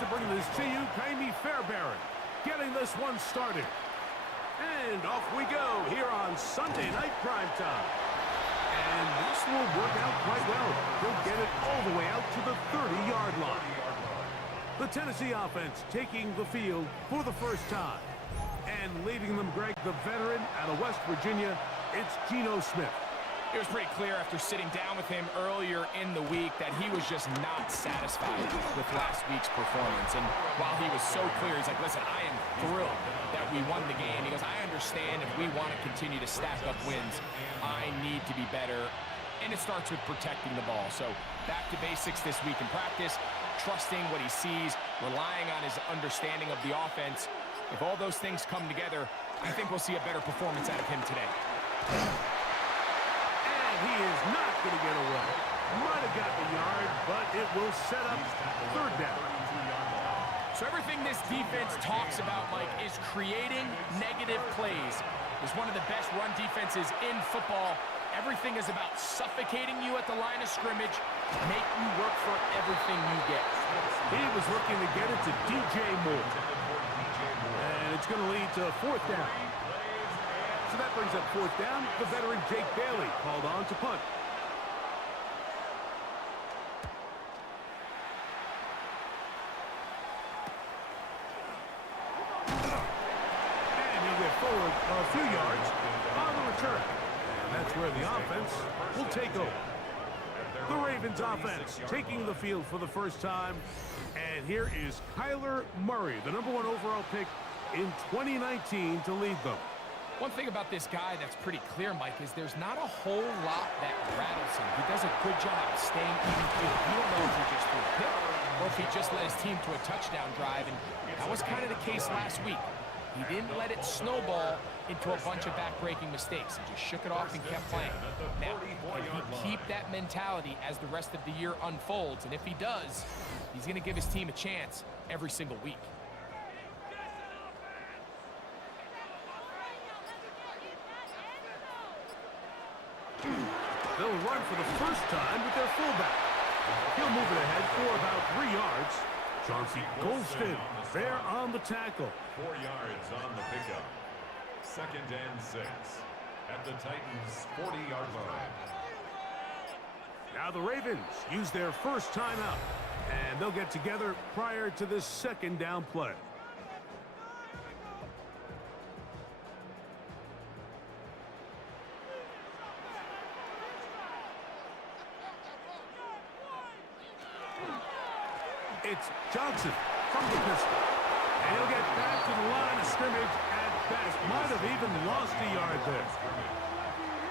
To bring this to you, Jaime Fairbairn, getting this one started. And off we go here on Sunday Night Primetime. And this will work out quite well. He'll get it all the way out to the 30-yard line. The Tennessee offense taking the field for the first time. And leading them, Greg, the veteran out of West Virginia, it's Geno Smith. It was pretty clear after sitting down with him earlier in the week that he was just not satisfied with last week's performance. And while he was so clear, he's like, listen, I am thrilled that we won the game. He goes, I understand if we want to continue to stack up wins, I need to be better. And it starts with protecting the ball. So back to basics this week in practice, trusting what he sees, relying on his understanding of the offense. If all those things come together, I think we'll see a better performance out of him today. He is not going to get away. Might have got the yard, but it will set up third down. So everything this defense talks about, Mike, is creating negative plays. It's one of the best run defenses in football. Everything is about suffocating you at the line of scrimmage, make you work for everything you get. He was looking to get it to DJ Moore. And it's going to lead to fourth down. So that brings up fourth down. The veteran Jake Bailey called on to punt. And he'll get forward a few yards on the return. And that's where the offense will take over. The Ravens offense taking the field for the first time. And here is Kyler Murray, the #1 overall pick in 2019 to lead them. One thing about this guy that's pretty clear, Mike, is there's not a whole lot that rattles him. He does a good job staying even field. You don't know if he just threw a pick or if he just led his team to a touchdown drive, and that was kind of the case last week. He didn't let it snowball into a bunch of back-breaking mistakes. He just shook it off and kept playing. Now, can he keep that mentality as the rest of the year unfolds? And if he does, he's going to give his team a chance every single week. They'll run for the first time with their fullback. He'll move it ahead for about 3 yards. Chauncey Golston there on the tackle. 4 yards on the pickup. 2nd and 6 at the Titans' 40-yard line. Now the Ravens use their first timeout, and they'll get together prior to this second down play. It's Johnson from the pistol. And he'll get back to the line of scrimmage at best. Might have even lost a yard there.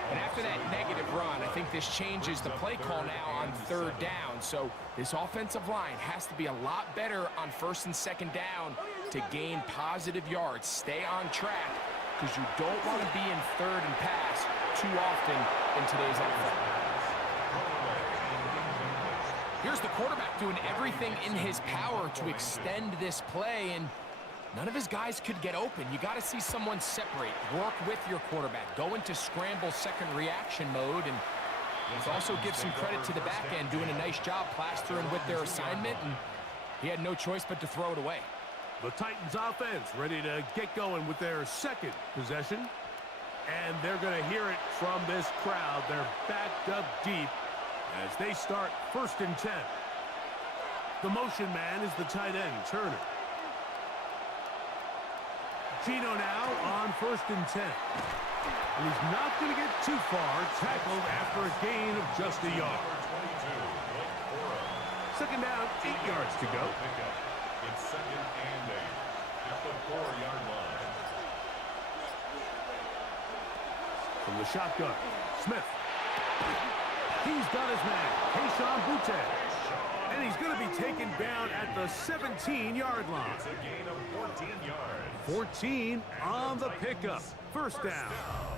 And after that negative run, I think this changes the play call now on third down. So this offensive line has to be a lot better on 1st and 2nd down to gain positive yards. Stay on track because you don't want to be in 3rd and pass too often in today's NFL. Here's the quarterback doing everything in his power to extend this play, and none of his guys could get open. You got to see someone separate, work with your quarterback, go into scramble second reaction mode, and let's also give some credit to the back end doing a nice job plastering with their assignment, and he had no choice but to throw it away. The Titans offense ready to get going with their second possession, and they're going to hear it from this crowd. They're backed up deep as they start 1st and 10. The motion man is the tight end, Turner. Geno now on 1st and 10. And he's not going to get too far, tackled after a gain of just a yard. 2nd down, 8 yards to go. It's 2nd and 8 at the 4-yard line. From the shotgun, Smith. He's got his man, Kayshon Boutte. And he's going to be taken down at the 17-yard line. It's a gain of 14 yards. 14 on the pickup. First down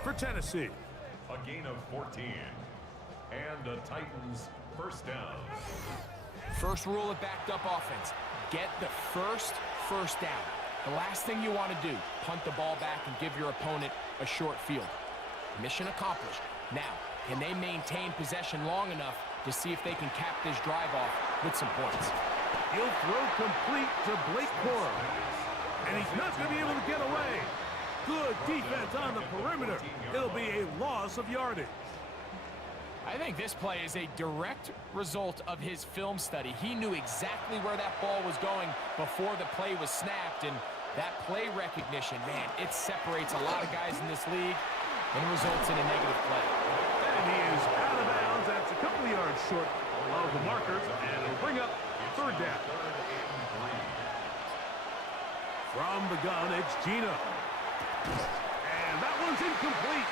for Tennessee. A gain of 14. And the Titans' first down. First rule of backed up offense, get the first down. The last thing you want to do, punt the ball back and give your opponent a short field. Mission accomplished. Now, can they maintain possession long enough to see if they can cap this drive off with some points? He'll throw complete to Blake Cora. And he's not going to be able to get away. Good defense on the perimeter. It'll be a loss of yardage. I think this play is a direct result of his film study. He knew exactly where that ball was going before the play was snapped, and that play recognition, man, it separates a lot of guys in this league and results in a negative play. And he is out of bounds. That's a couple of yards short of the marker, and it'll bring up third down. From the gun, it's Gino. And that one's incomplete.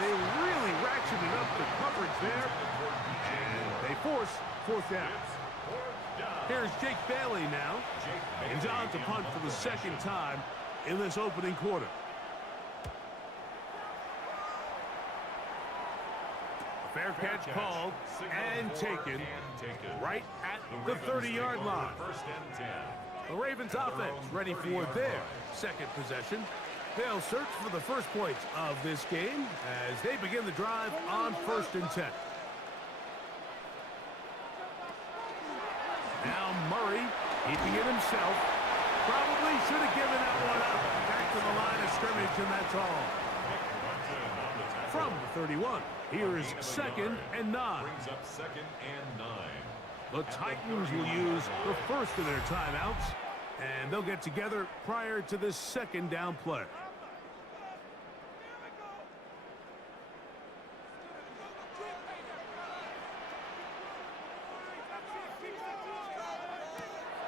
They really ratcheted up the coverage there, and they force fourth down. Here's Jake Bailey now. He's on to punt for the second time in this opening quarter. A fair catch called and taken right at the 30-yard line. The Ravens offense ready for their second possession. They'll search for the first points of this game as they begin the drive on 1st and 10. Now Murray keeping it himself. Probably should have given that one up. Back to the line of scrimmage, and that's all. From the 31, here is 2nd and 9. Brings up 2nd and 9. The Titans will use the first of their timeouts, and they'll get together prior to this second down play.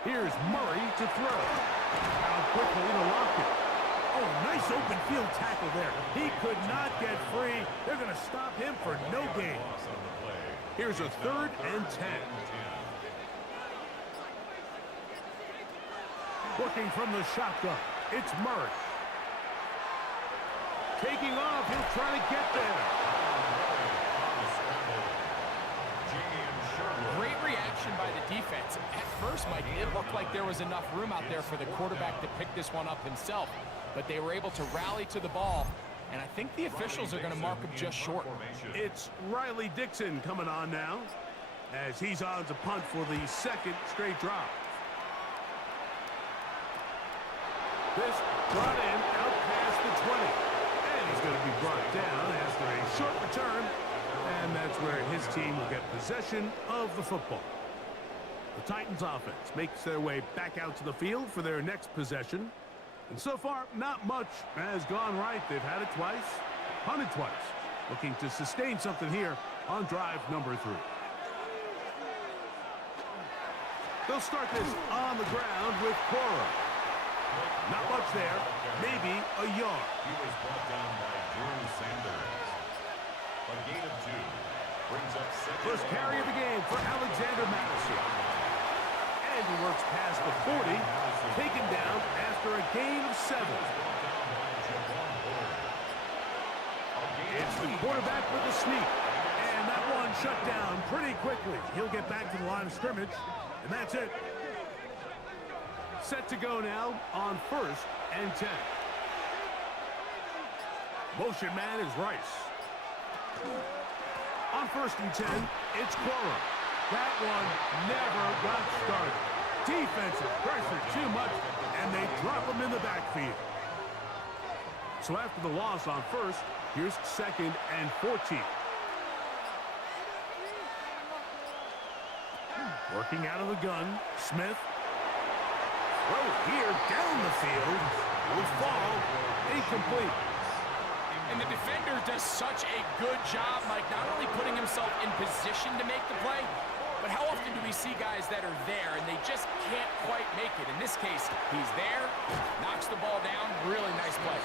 Here's Murray to throw. Out quickly to Lockett. Oh, nice open field tackle there. He could not get free. They're going to stop him for no gain. Here's a 3rd and 10. Working from the shotgun, it's Murray. Taking off, he'll try to get there. Great reaction by the defense. At first, Mike, it looked like there was enough room out there for the quarterback to pick this one up himself, but they were able to rally to the ball, and I think the officials are going to mark him just short. It's Riley Dixon coming on now as he's on to punt for the second straight drive. This brought in out past the 20. And he's going to be brought down after a short return. And that's where his team will get possession of the football. The Titans offense makes their way back out to the field for their next possession. And so far, not much has gone right. They've had it twice, punted twice. Looking to sustain something here on drive number 3. They'll start this on the ground with Cora. Not much there, maybe a yard. He was brought down by Drew Sanders. A gain of 2 brings up 2nd. First carry of the game for Alexander Madison. And he works past the 40, taken down after a gain of 7. It's the quarterback with the sneak. And that one shut down pretty quickly. He'll get back to the line of scrimmage, and that's it. Set to go now on 1st and 10. Motion man is Rice. On 1st and 10, it's Cora. That one never got started. Defensive pressure too much, and they drop him in the backfield. So after the loss on 1st, here's 2nd and 14. Working out of the gun, Smith. Throw here down the field. Will fall. Incomplete. And the defender does such a good job, Mike, not only putting himself in position to make the play, but how often do we see guys that are there and they just can't quite make it? In this case, he's there, knocks the ball down, really nice play.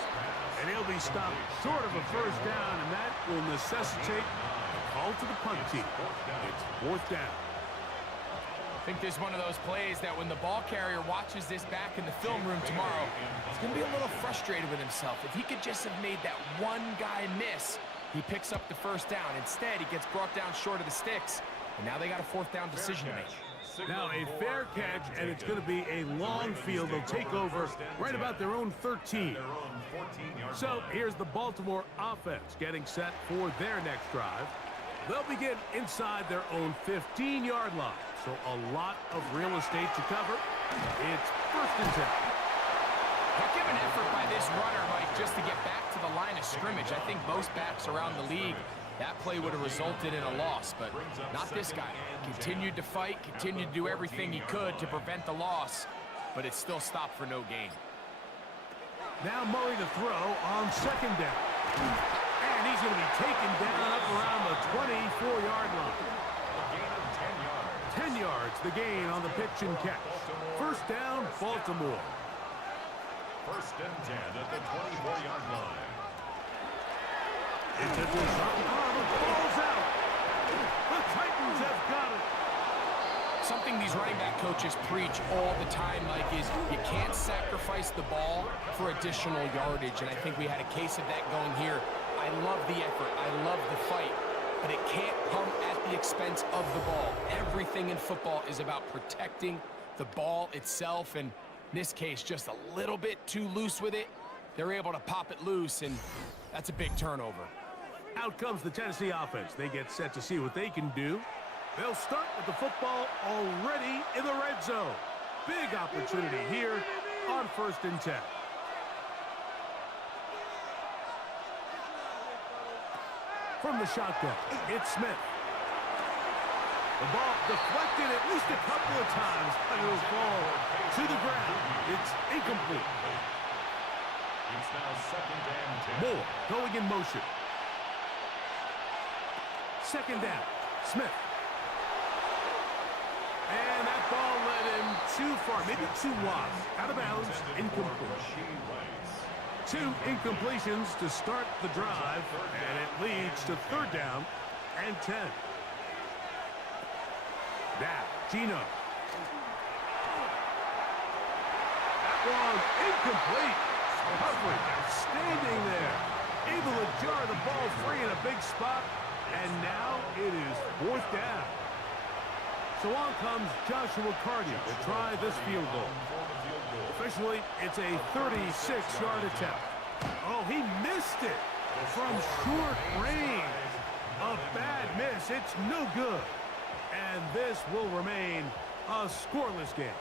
And he'll be stopped short of a first down, and that will necessitate a call to the punt team. It's 4th down. I think this is one of those plays that when the ball carrier watches this back in the film room tomorrow, he's going to be a little frustrated with himself. If he could just have made that one guy miss, he picks up the first down. Instead, he gets brought down short of the sticks, and now they got a 4th down decision to make. Now a fair catch, and it's going to be a long field. They'll take over right about their own 13. So here's the Baltimore offense getting set for their next drive. They'll begin inside their own 15-yard line. So a lot of real estate to cover. It's 1st and 10. Heck of an effort by this runner, Mike, just to get back to the line of scrimmage. I think most backs around the league, that play would have resulted in a loss, but not this guy. Continued to fight, continued to do everything he could to prevent the loss, but it still stopped for no gain. Now Murray to throw on 2nd down. And he's going to be taken down up around the 24-yard line. A gain of 10 yards. 10 yards, the gain on the pitch and catch. 1st down, Baltimore. 1st and 10 at the 24-yard line. It's a design. Oh, the ball's out. The Titans have got it. Something these running back coaches preach all the time, Mike, is you can't sacrifice the ball for additional yardage, and I think we had a case of that going here. I love the effort. I love the fight, but it can't come at the expense of the ball. Everything in football is about protecting the ball itself, and in this case, just a little bit too loose with it. They're able to pop it loose, and that's a big turnover. Out comes the Tennessee offense. They get set to see what they can do. They'll start with the football already in the red zone. Big opportunity here on 1st and 10. From the shotgun, it's Smith. The ball deflected at least a couple of times, but it'll fall to the ground. It's incomplete. It's now 2nd and 10. Moore going in motion. 2nd down, Smith. And that ball led him too far, maybe too wide. Out of bounds, incomplete. 2 incompletions to start the drive, and it leads to 3rd down and 10. Now, Gino. That one incomplete. Coverage outstanding there. Able to jar the ball free in a big spot, and now it is 4th down. So on comes Joshua Carty to try this field goal. Officially, it's a 36-yard attempt. Oh, he missed it from short range. A bad miss. It's no good. And this will remain a scoreless game.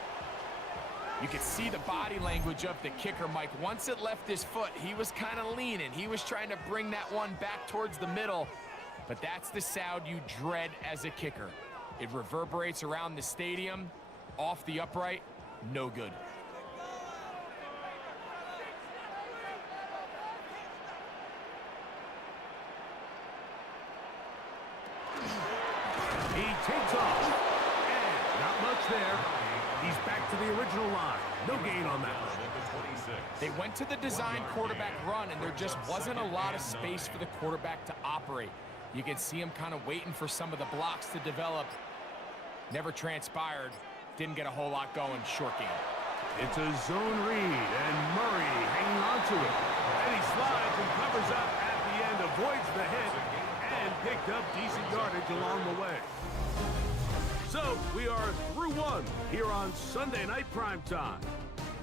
You could see the body language of the kicker, Mike. Once it left his foot, he was kind of leaning. He was trying to bring that one back towards the middle. But that's the sound you dread as a kicker. It reverberates around the stadium, off the upright, no good. He takes off, and not much there. He's back to the original line. No gain on that. They went to the design quarterback run, and there just wasn't a lot of space for the quarterback to operate. You can see him kind of waiting for some of the blocks to develop. Never transpired. Didn't get a whole lot going. Short game. It's a zone read, and Murray hanging on to it. And he slides and covers up at the end, avoids the hit, and picked up decent yardage along the way. So we are through one here on Sunday Night Primetime.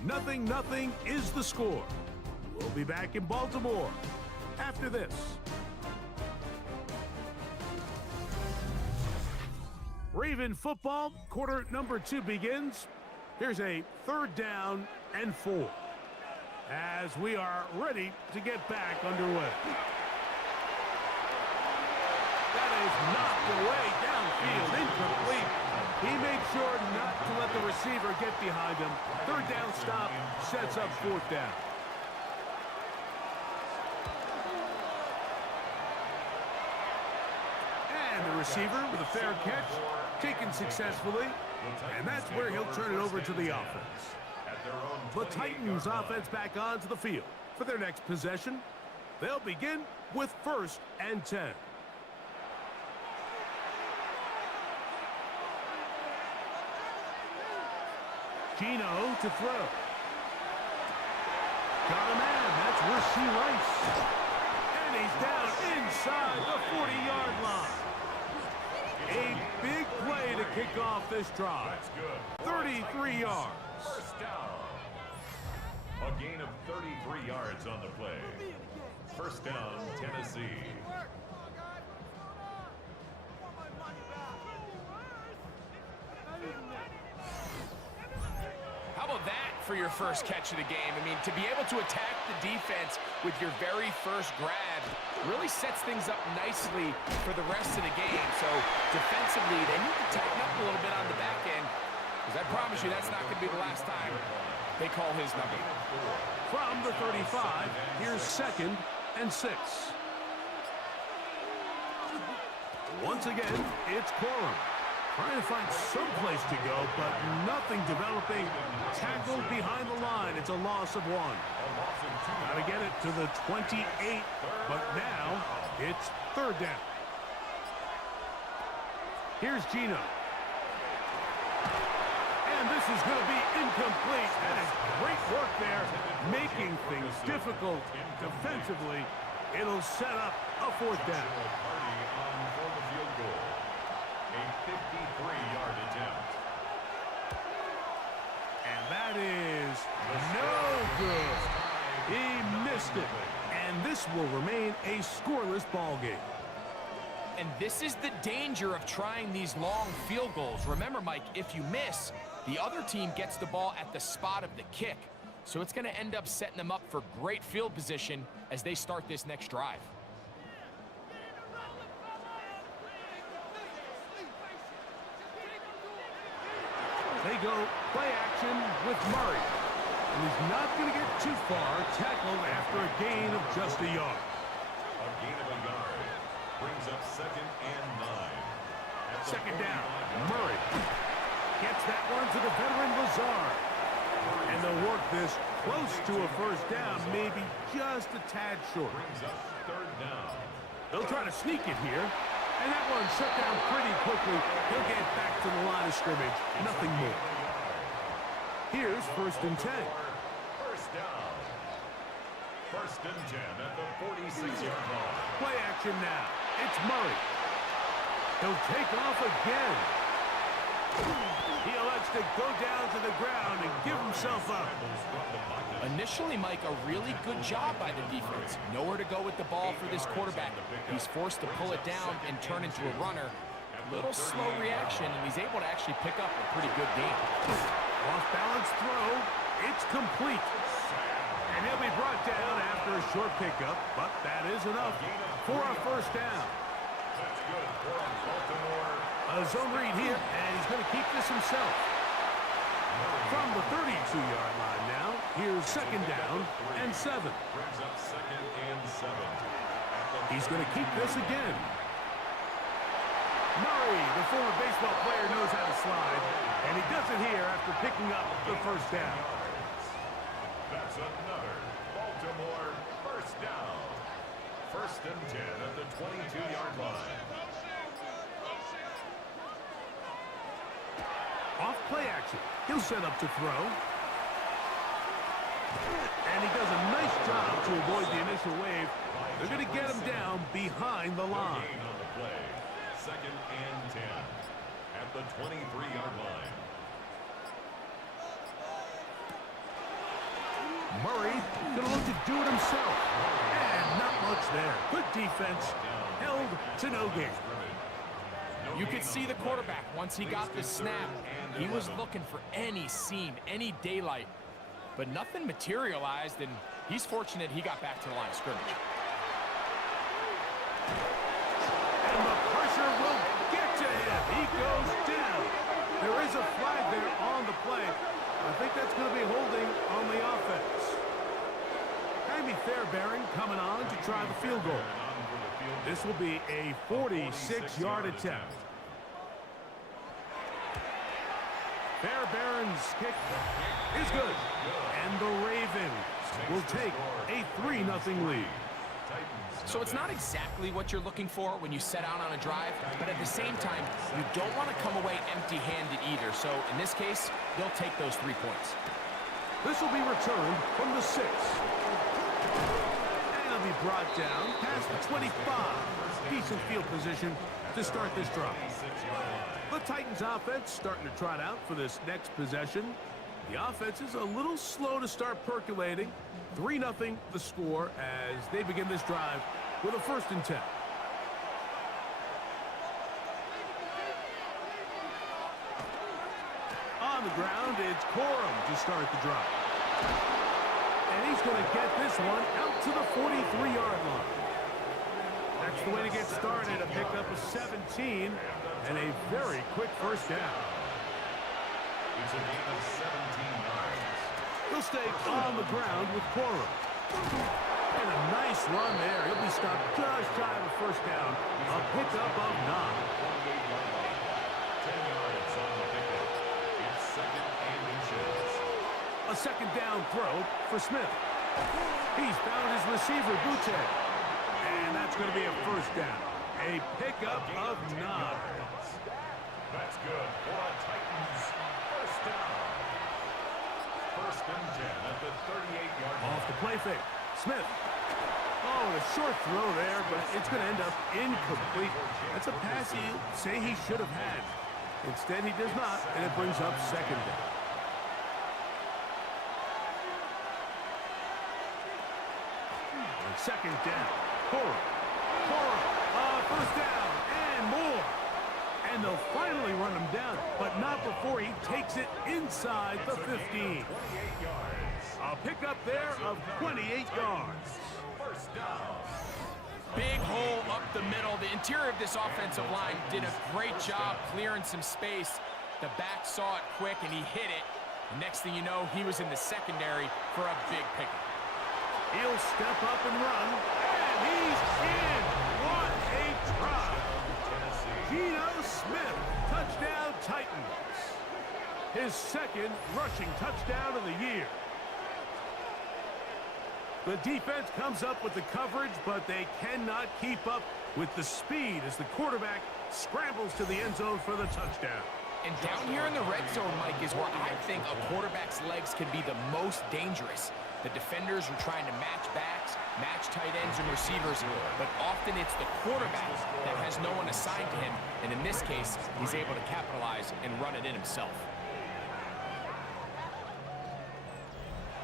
0-0 is the score. We'll be back in Baltimore after this. Raven football, quarter number 2 begins. Here's a 3rd down and 4 as we are ready to get back underway. That is knocked away downfield, incomplete. He made sure not to let the receiver get behind him. 3rd down stop sets up 4th down. And the receiver with a fair catch, taken successfully, and that's where he'll turn it over to the offense. The Titans offense back onto the field for their next possession. They'll begin with 1st and 10. Gino to throw. Got a man. That's Rasheed Rice. And he's down inside the 40-yard line. A big play to kick off this drive. 33 yards. 1st down. A gain of 33 yards on the play. 1st down, Tennessee. How about that for your first catch of the game? I mean, to be able to attack the defense with your very first grab really sets things up nicely for the rest of the game. So defensively, they need to tighten up a little bit on the back end, because I promise you that's not going to be the last time they call his number. From the 35, here's 2nd and 6. Once again, it's Corum. Trying to find some place to go, but nothing developing. Tackled behind the line. It's a loss of 1. Got to get it to the 28, but now it's 3rd down. Here's Gino. And this is going to be incomplete. That is great work there, making things difficult defensively. It'll set up a 4th down. A 53-yard attempt. And that is no good. He missed it. And this will remain a scoreless ball game. And this is the danger of trying these long field goals. Remember, Mike, if you miss, the other team gets the ball at the spot of the kick. So it's going to end up setting them up for great field position as they start this next drive. They go play action with Murray. And he's not going to get too far, tackled after a gain of just a yard. A gain of a yard brings up 2nd and 9. 2nd down, Murray gets that one to the veteran Lazard. And they'll work this close to a 1st down, maybe just a tad short. Brings up 3rd down. They'll try to sneak it here. And that one shut down pretty quickly. He'll get back to the line of scrimmage. Nothing more. Here's 1st and 10. 1st down. 1st and 10 at the 46-yard line. Play action now. It's Murray. He'll take off again. He elects to go down to the ground and give himself up. Initially, Mike, a really good job by the defense. Nowhere to go with the ball for this quarterback. He's forced to pull it down and turn into a runner. Little slow reaction, and he's able to actually pick up a pretty good game. Off-balance throw. It's complete. And he'll be brought down after a short pickup, but that is enough for a 1st down. That's good for Baltimore. A zone read here, and he's going to keep this himself. From the 32-yard line now, here's 2nd down and 7. Brings up 2nd and 7. He's going to keep this again. Murray, the former baseball player, knows how to slide, and he does it here after picking up the 1st down. That's another Baltimore 1st down. 1st and 10 at the 22-yard line. Off play action. He'll set up to throw. And he does a nice job to avoid the initial wave. They're going to get him down behind the line. Gain on the play. 2nd and 10 at the 23-yard line. Murray going to look to do it himself. And not much there. Good defense. Held to no gain. You could see the quarterback, once he got the snap, he was looking for any seam, any daylight. But nothing materialized, and he's fortunate he got back to the line of scrimmage. And the pressure will get to him. He goes down. There is a flag there on the play. I think that's going to be holding on the offense. Jaime Fairbairn coming on to try the field goal. This will be a 46-yard attempt. Fairbairn's kick is good. And the Ravens will take a 3-0 lead. So it's not exactly what you're looking for when you set out on a drive, but at the same time, you don't want to come away empty-handed either. So in this case, they'll take those 3 points. This will be returned from the 6. And it'll be brought down past the 25. Decent field position to start this drive. The Titans offense starting to trot out for this next possession. The offense is a little slow to start percolating. 3-0 the score as they begin this drive with a 1st and 10. on the ground. It's Corum to start the drive. And he's going to get this one out to the 43-yard line. That's the way to get started. A pickup of 17 and a very quick first down. It's a gain of 17 yards. He'll stay on the ground with Corum. And a nice run there. He'll be stopped just shy of a first down. A pickup of 9. 10 yards on the pickup. It's second and inches. A second down throw for Smith. He's found his receiver, Butte. And that's going to be a first down. A pickup of 9. That's good for a Titans first down. First and 10 at the 38-yard line. Off the play fake. Smith. Oh, a short throw there, but it's going to end up incomplete. That's a pass he'll say he should have had. Instead, he does not, and it brings up second down. And second down. Corum. First down and more. And they'll finally run him down, but not before he takes it inside the 15. A pickup there of 28 yards. First down. Big hole up the middle. The interior of this offensive line did a great job clearing some space. The back saw it quick, and he hit it. The next thing you know, he was in the secondary for a big pickup. He'll step up and run, and he's in. What a try. Geno Smith, touchdown Titans. His second rushing touchdown of the year. The defense comes up with the coverage, but they cannot keep up with the speed as the quarterback scrambles to the end zone for the touchdown. And down here in the red zone, Mike, is where I think a quarterback's legs can be the most dangerous. The defenders are trying to match backs, match tight ends and receivers, but often it's the quarterback that has no one assigned to him, and in this case, he's able to capitalize and run it in himself.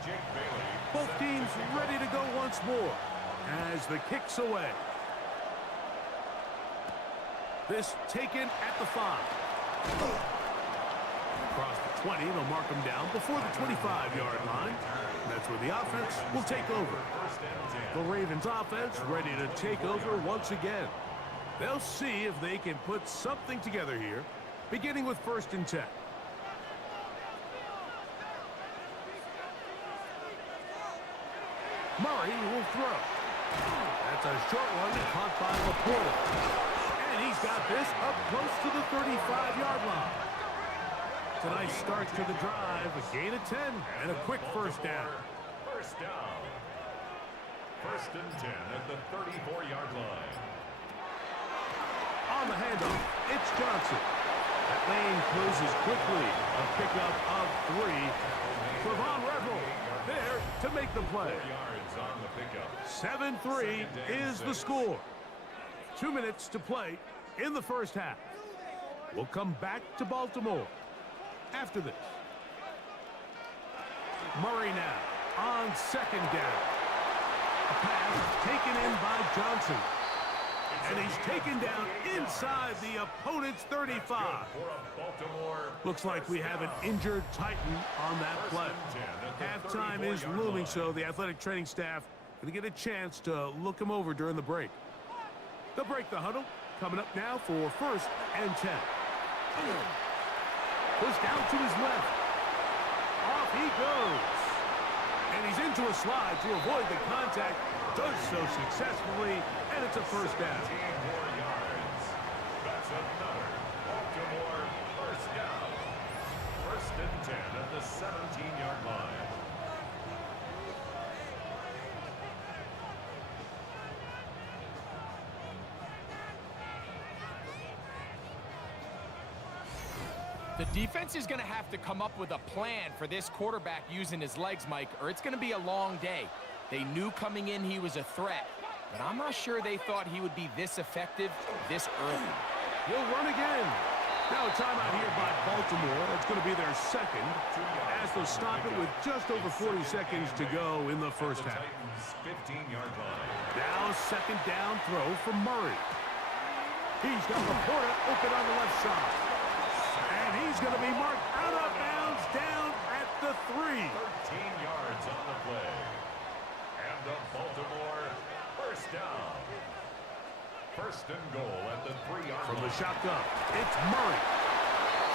Jake Bailey. Both teams ready to go once more as the kick's away. This taken at the 5. Across the 20, they'll mark him down before the 25-yard line. That's where the offense will take over. The Ravens offense ready to take over once again. They'll see if they can put something together here, beginning with first and 10. Murray will throw. That's a short one caught by Laporta. And he's got this up close to the 35-yard line. It's a nice start to the drive, a gain of 10, and a quick first down. First down. First and 10 at the 34-yard line. On the handoff, it's Johnson. That lane closes quickly. A pickup of 3. Trevon Revel there to make the play. 4 yards on the pickup. 7-3 is the score. 2 minutes to play in the first half. We'll come back to Baltimore after this. Murray now on second down. A pass taken in by Johnson. And he's taken down inside the opponent's 35. Looks like we have an injured Titan on that play. Halftime is looming, so the athletic training staff going to get a chance to look him over during the break. They'll break the huddle. Coming up now for first and 10. Pushed out to his left. Off he goes. And he's into a slide to avoid the contact. Does so successfully, and it's a first down. 10 more yards. That's another Baltimore first down. First and 10 at the 17-yard line. The defense is going to have to come up with a plan for this quarterback using his legs, Mike, or it's going to be a long day. They knew coming in he was a threat, but I'm not sure they thought he would be this effective this early. He'll run again. Now a timeout here by Baltimore. That's going to be their second, as they'll stop it with just over 40 seconds to go in the first half. 15-yard line. Now second down throw from Murray. He's got Laporta open on the left side. And he's going to be marked out of bounds 3. 13 yards on the play. And the Baltimore first down. First and goal at the 3-yard From line. the shotgun, it's Murray.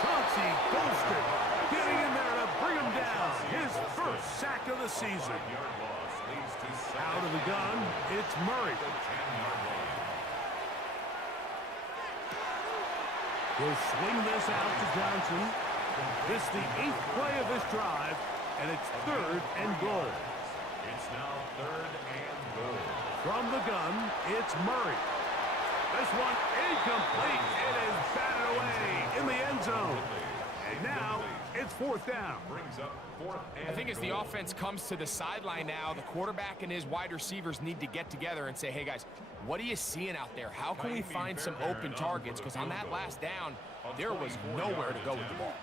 Chauncey Golston getting in there to bring him down. His first sack of the season. 5-yard loss leads to Out of the gun, it's Murray. 10-yard line. He'll swing this out to Johnson. This is the 8th play of this drive, and it's 3rd and goal. It's now 3rd and goal. From the gun, it's Murray. This one incomplete. It is batted away in the end zone. And now it's 4th down. Brings up 4th and I think as the goal. offense comes to the sideline now, the quarterback and his wide receivers need to get together and say, hey, guys, what are you seeing out there? How can we find some open targets? Because on that last down, there was nowhere to go with the ball.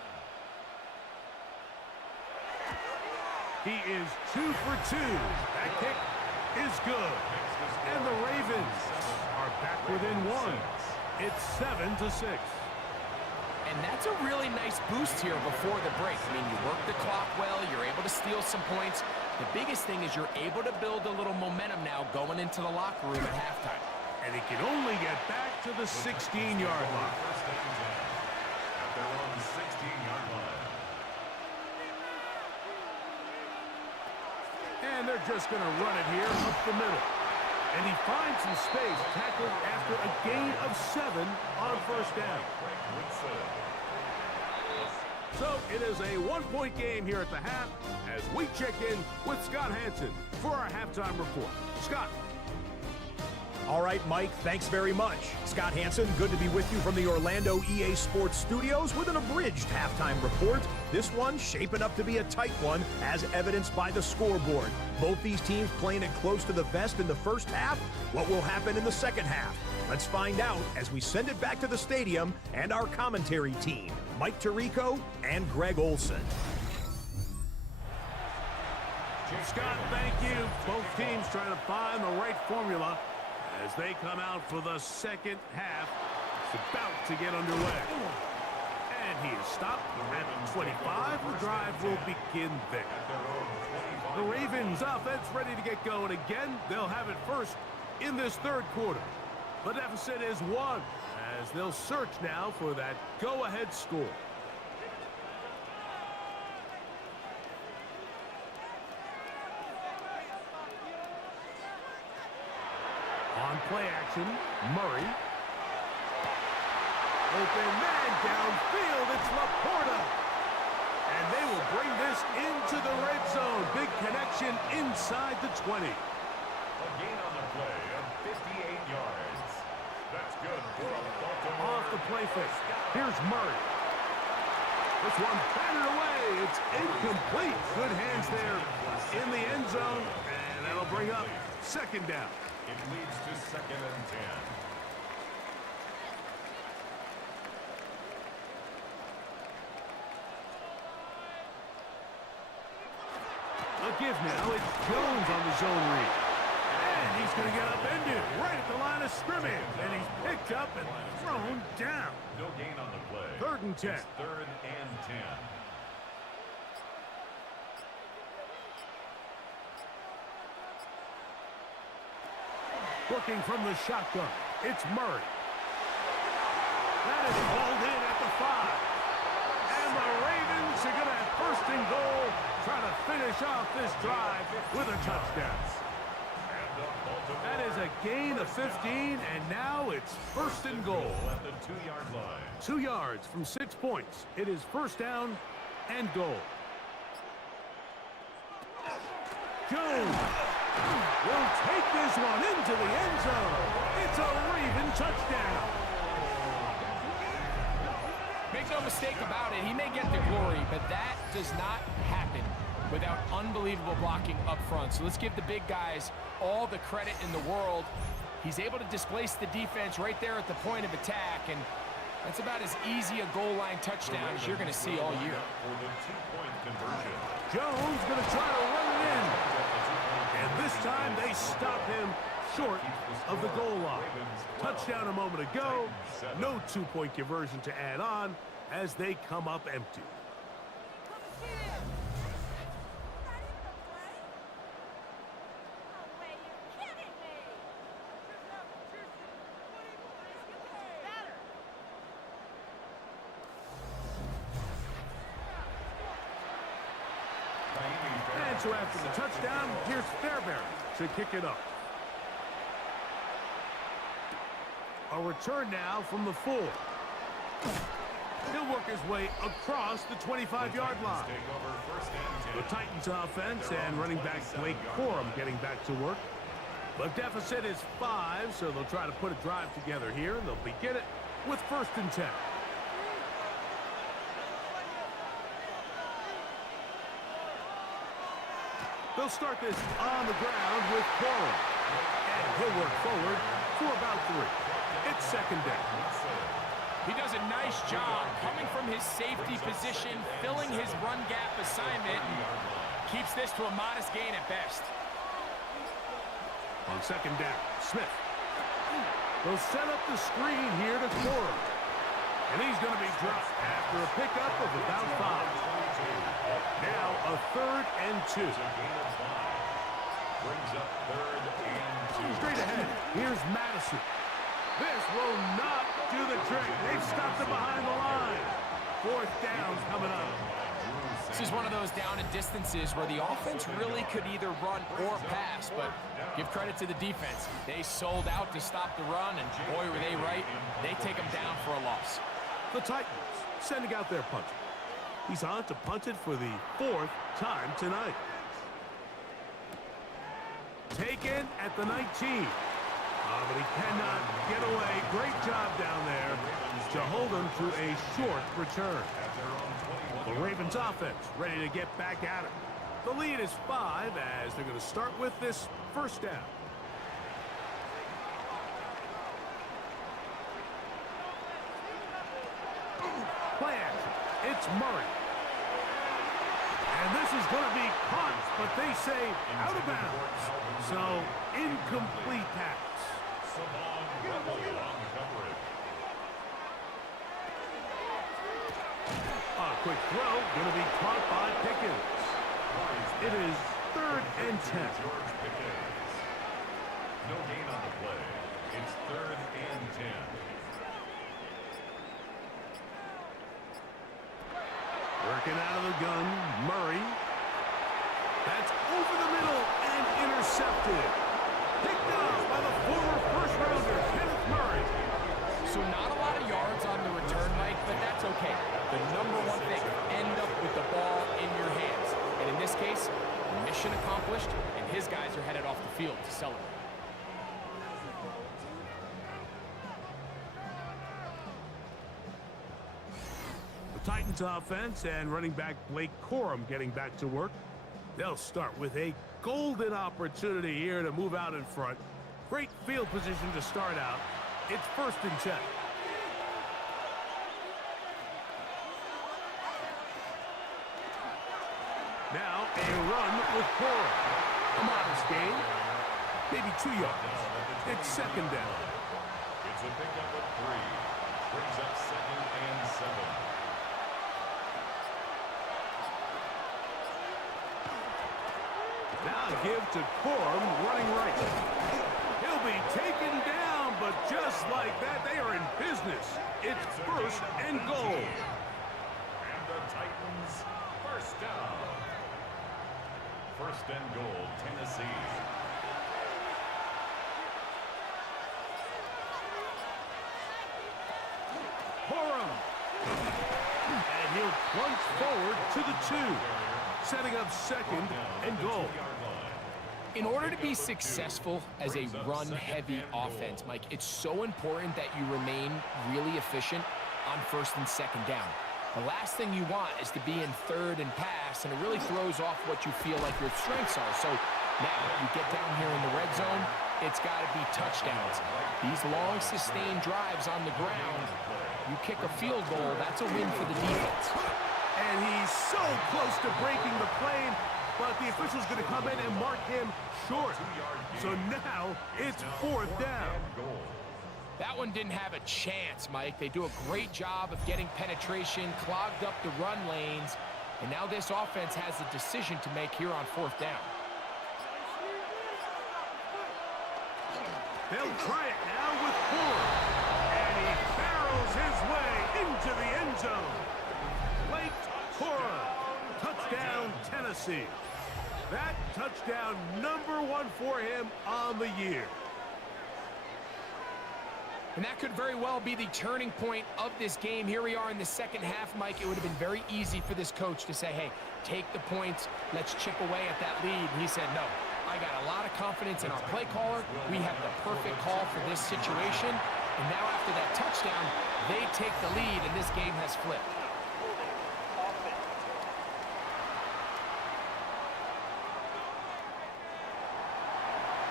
He is 2 for 2. That kick is good. And the Ravens are back within 1. It's 7-6. And that's a really nice boost here before the break. I mean, you work the clock well, you're able to steal some points. The biggest thing is you're able to build a little momentum now going into the locker room at halftime. And he can only get back to the 16-yard line. First and 10 at their own 16-yard line. And they're just going to run it here up the middle. And he finds some space, tackled after a gain of 7 on first down. So it is a 1-point game here at the half as we check in with Scott Hansen for our halftime report. Scott. All right, Mike, thanks very much. Scott Hansen, good to be with you from the Orlando EA Sports Studios with an abridged halftime report. This one shaping up to be a tight one, as evidenced by the scoreboard. Both these teams playing it close to the vest in the first half. What will happen in the second half? Let's find out as we send it back to the stadium and our commentary team, Mike Tirico and Greg Olson. Scott, thank you. Both teams trying to find the right formula as they come out for the second half. It's about to get underway. And he is stopped at 25. The drive will begin there. The Ravens offense ready to get going again. They'll have it first in this third quarter. The deficit is 1 as they'll search now for that go-ahead score. On play action, Murray. Open man downfield, it's Laporta. And they will bring this into the red zone. Big connection inside the 20. A gain on the play of 58 yards. That's good for a Baltimore. Off the play fake. Here's Murray. This one batted away. It's incomplete. Good hands there in the end zone. And that'll bring up second down. It leads to 2nd and 10. A give now. It's Jones on the zone read. And he's going to get upended right at the line of scrimmage. And he's picked up and thrown down. No gain on the play. 3rd and 10. It's 3rd and 10. Working from the shotgun, it's Murray. That is hauled in at the 5. And the Ravens are going to have 1st and goal, trying to finish off this drive with a touchdown. That is a gain of 15, and now it's 1st and goal. At the 2-yard line. 2 yards from 6 points. It is 1st down and goal. Jones will take this one into the end zone. It's a Raven touchdown. Make no mistake about it, he may get the glory, but that does not happen without unbelievable blocking up front. So let's give the big guys all the credit in the world. He's able to displace the defense right there at the point of attack, and that's about as easy a goal line touchdown as you're going to see all year. For the 2-point conversion. Jones going to try to run it in. And this time they stop him short of the goal line. Touchdown a moment ago. No 2-point conversion to add on as they come up empty. So after the touchdown, here's Fairbairn to kick it up. A return now from the 4. He'll work his way across the 25-yard line. The Titans offense and running back Blake Corum getting back to work. The deficit is 5, so they'll try to put a drive together here, and they'll begin it with 1st and 10. They'll start this on the ground with Corum. And he'll work forward for about 3. It's 2nd down. He does a nice job coming from his safety position, filling his run gap assignment, and keeps this to a modest gain at best. On 2nd down, Smith. They'll set up the screen here to Corum. And he's going to be dropped after a pickup of about 5. Now a 3rd and 2. Brings up 3rd and 2. Straight ahead, here's Madison. This will not do the trick. They've stopped it behind the line. 4th down coming up. This is one of those down and distances where the offense really could either run or pass, but give credit to the defense. They sold out to stop the run, and boy, were they right. They take them down for a loss. The Titans sending out their punter. He's on to punt it for the 4th time tonight. Taken at the 19. But he cannot get away. Great job down there to hold him to a short return. The Ravens offense ready to get back at it. The lead is 5 as they're going to start with this 1st down. Play action. It's Murray. And this is going to be caught, but they say out of bounds. So, incomplete pass. A quick throw, going to be caught by Pickens. It is 3rd and 10. No gain on the play. It's 3rd and 10. Working out of the gun, Murray. That's over the middle and intercepted. Picked up by the former first-rounder, Kenneth Murray. So not a lot of yards on the return, Mike, but that's okay. The number one thing, end up with the ball in your hands. And in this case, mission accomplished, and his guys are headed off the field to celebrate. The Titans offense and running back Blake Corum getting back to work. They'll start with a golden opportunity here to move out in front. Great field position to start out. It's 1st and 10. Now a run with Corum. A modest gain, maybe 2 yards. It's 2nd down. It's a pickup of 3. Brings up 2nd and 7. Now a give to Corum running right. He'll be taken down, but just like that, they are in business. It's 1st and goal. And the Titans 1st down. 1st and goal, Tennessee. Corum. And he'll plunge forward to the 2. Setting up 2nd and goal. In order to be successful as a run-heavy offense, Mike, it's so important that you remain really efficient on 1st and 2nd down. The last thing you want is to be in 3rd and pass, and it really throws off what you feel like your strengths are. So now you get down here in the red zone, it's got to be touchdowns. These long, sustained drives on the ground, you kick a field goal, that's a win for the defense. And he's so close to breaking the plane, but the official's going to come in and mark him short. So now it's 4th down. That one didn't have a chance, Mike. They do a great job of getting penetration, clogged up the run lanes, and now this offense has a decision to make here on 4th down. They'll try it now with Corum. And he barrels his way into the end zone. Blake Corum. Touchdown, Tennessee. That touchdown #1 for him on the year. And that could very well be the turning point of this game. Here we are in the second half, Mike. It would have been very easy for this coach to say, hey, take the points, let's chip away at that lead. And he said, no, I got a lot of confidence in our play caller. We have the perfect call for this situation. And now after that touchdown, they take the lead, and this game has flipped.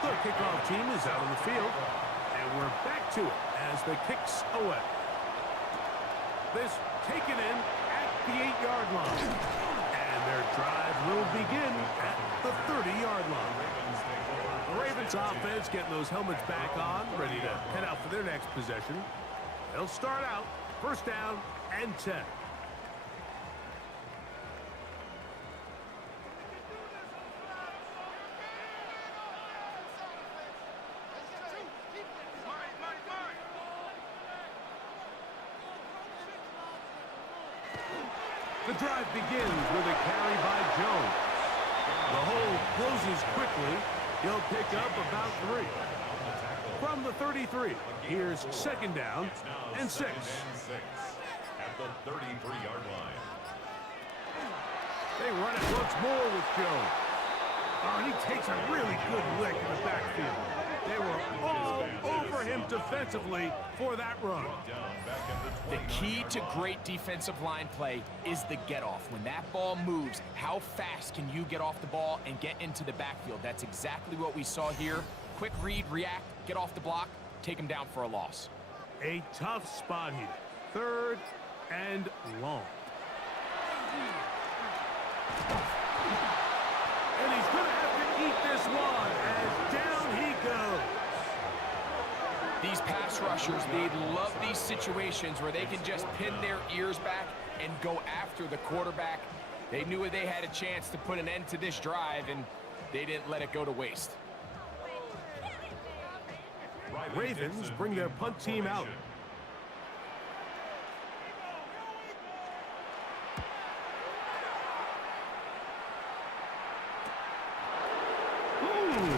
The kickoff team is out on the field, and we're back to it as the kicks away. This taken in at the 8-yard line. And their drive will begin at the 30-yard line. The Ravens offense getting those helmets back on, ready to head out for their next possession. They'll start out first down and 10. The drive begins with a carry by Jones. The hole closes quickly. He'll pick up about 3. From the 33, here's second down and 6. At the 33-yard line. They run it once more with Jones. Oh, and he takes a really good lick in the backfield. They were all over him defensively for that run. The key to great defensive line play is the get-off. When that ball moves, how fast can you get off the ball and get into the backfield? That's exactly what we saw here. Quick read, react, get off the block, take him down for a loss. A tough spot here. Third and long. And he's going to have to eat this one as down he goes. These pass rushers, they love these situations where they can just pin their ears back and go after the quarterback. They knew they had a chance to put an end to this drive, and they didn't let it go to waste. Ravens bring their punt team out. And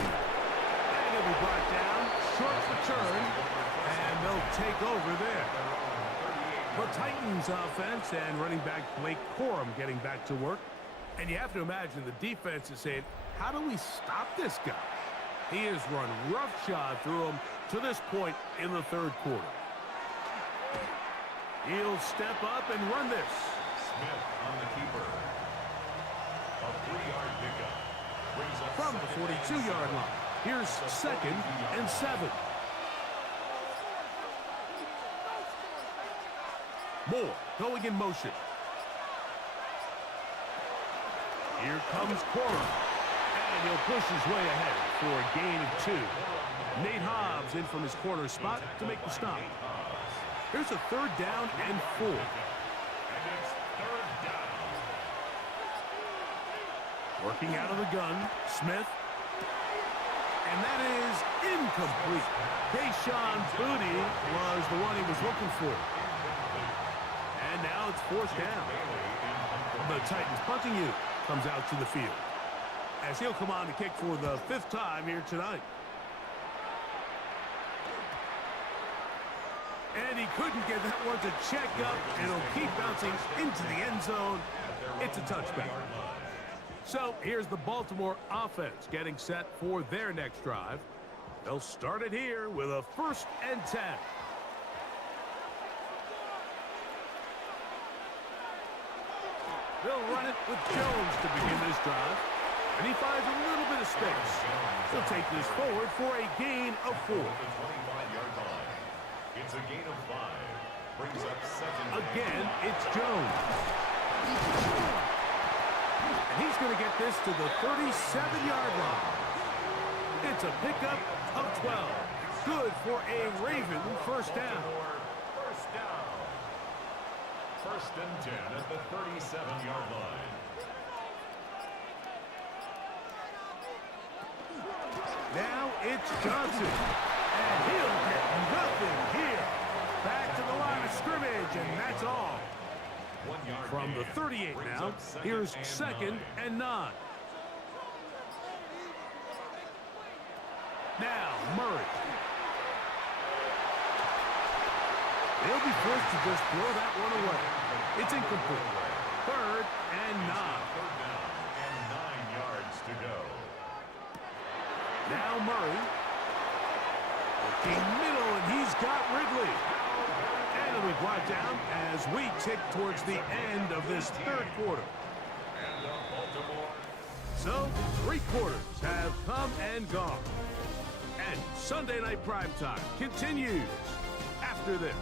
it'll be brought down, short return, and they'll take over there. The Titans offense and running back Blake Corum getting back to work. And you have to imagine the defense is saying, how do we stop this guy? He has run roughshod through him to this point in the third quarter. He'll step up and run this. Smith on the keeper. A 3-yard pickup. Brings up From the 42-yard line, here's second and 7. Moore going in motion. Here comes Corum. And he'll push his way ahead for a gain of 2. Nate Hobbs in from his corner spot to make the stop. Here's a third down and 4. And it's third down. Working out of the gun, Smith. And that is incomplete. Deshaun Booty was the one he was looking for. And now it's fourth down. The Titans punting unit comes out to the field, as he'll come on to kick for the 5th time here tonight. And he couldn't get that one to check up, and it'll keep bouncing into the end zone. It's a touchback. So here's the Baltimore offense getting set for their next drive. They'll start it here with a 1st and 10. They'll run it with Jones to begin this drive. And he finds a little bit of space. He'll take this forward for a gain of 4. The 25-yard line. It's a gain of 5. Brings up second. Again, it's Jones. And he's going to get this to the 37-yard line. It's a pickup of 12. Good for a Raven first down. First down. 1st and 10 at the 37-yard line. Now it's Johnson. And he'll get nothing here. Back to the line of scrimmage, and that's all. 1 yard From the gain. 38 Brings now, up second here's and 2nd 9. and 9. Now, Murray. They'll be forced to just throw that one away. It's incomplete. 3rd and 9. 3rd down and 9 yards to go. Now Murray. Looking middle, and he's got Ridley. And it'll be brought down as we tick towards the end of this 3rd quarter. And Baltimore. So, 3 quarters have come and gone. And Sunday Night Primetime continues after this.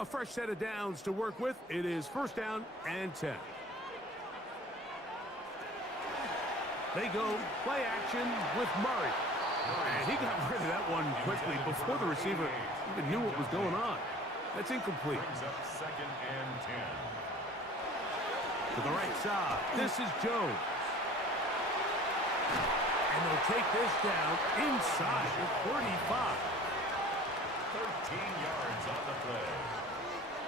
A fresh set of downs to work with. It is 1st down and 10. They go play action with Murray. And he got rid of that one quickly before the receiver even knew what was going on. That's incomplete. Brings up 2nd and 10. To the right side, this is Jones. And they'll take this down inside the 35. 13 yards on the play.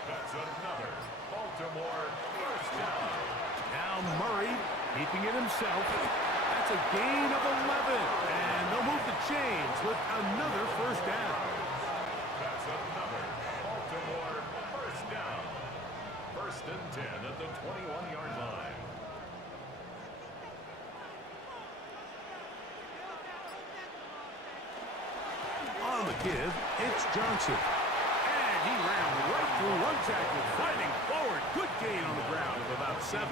That's another Baltimore 1st down. Now Murray keeping it himself. That's a gain of 11. And they'll move the chains with another 1st down. That's another Baltimore 1st down. 1st and 10 at the 21-yard line. On the give, it's Johnson. And he ran right through one tackle, fighting forward. Good gain on the ground of about 7.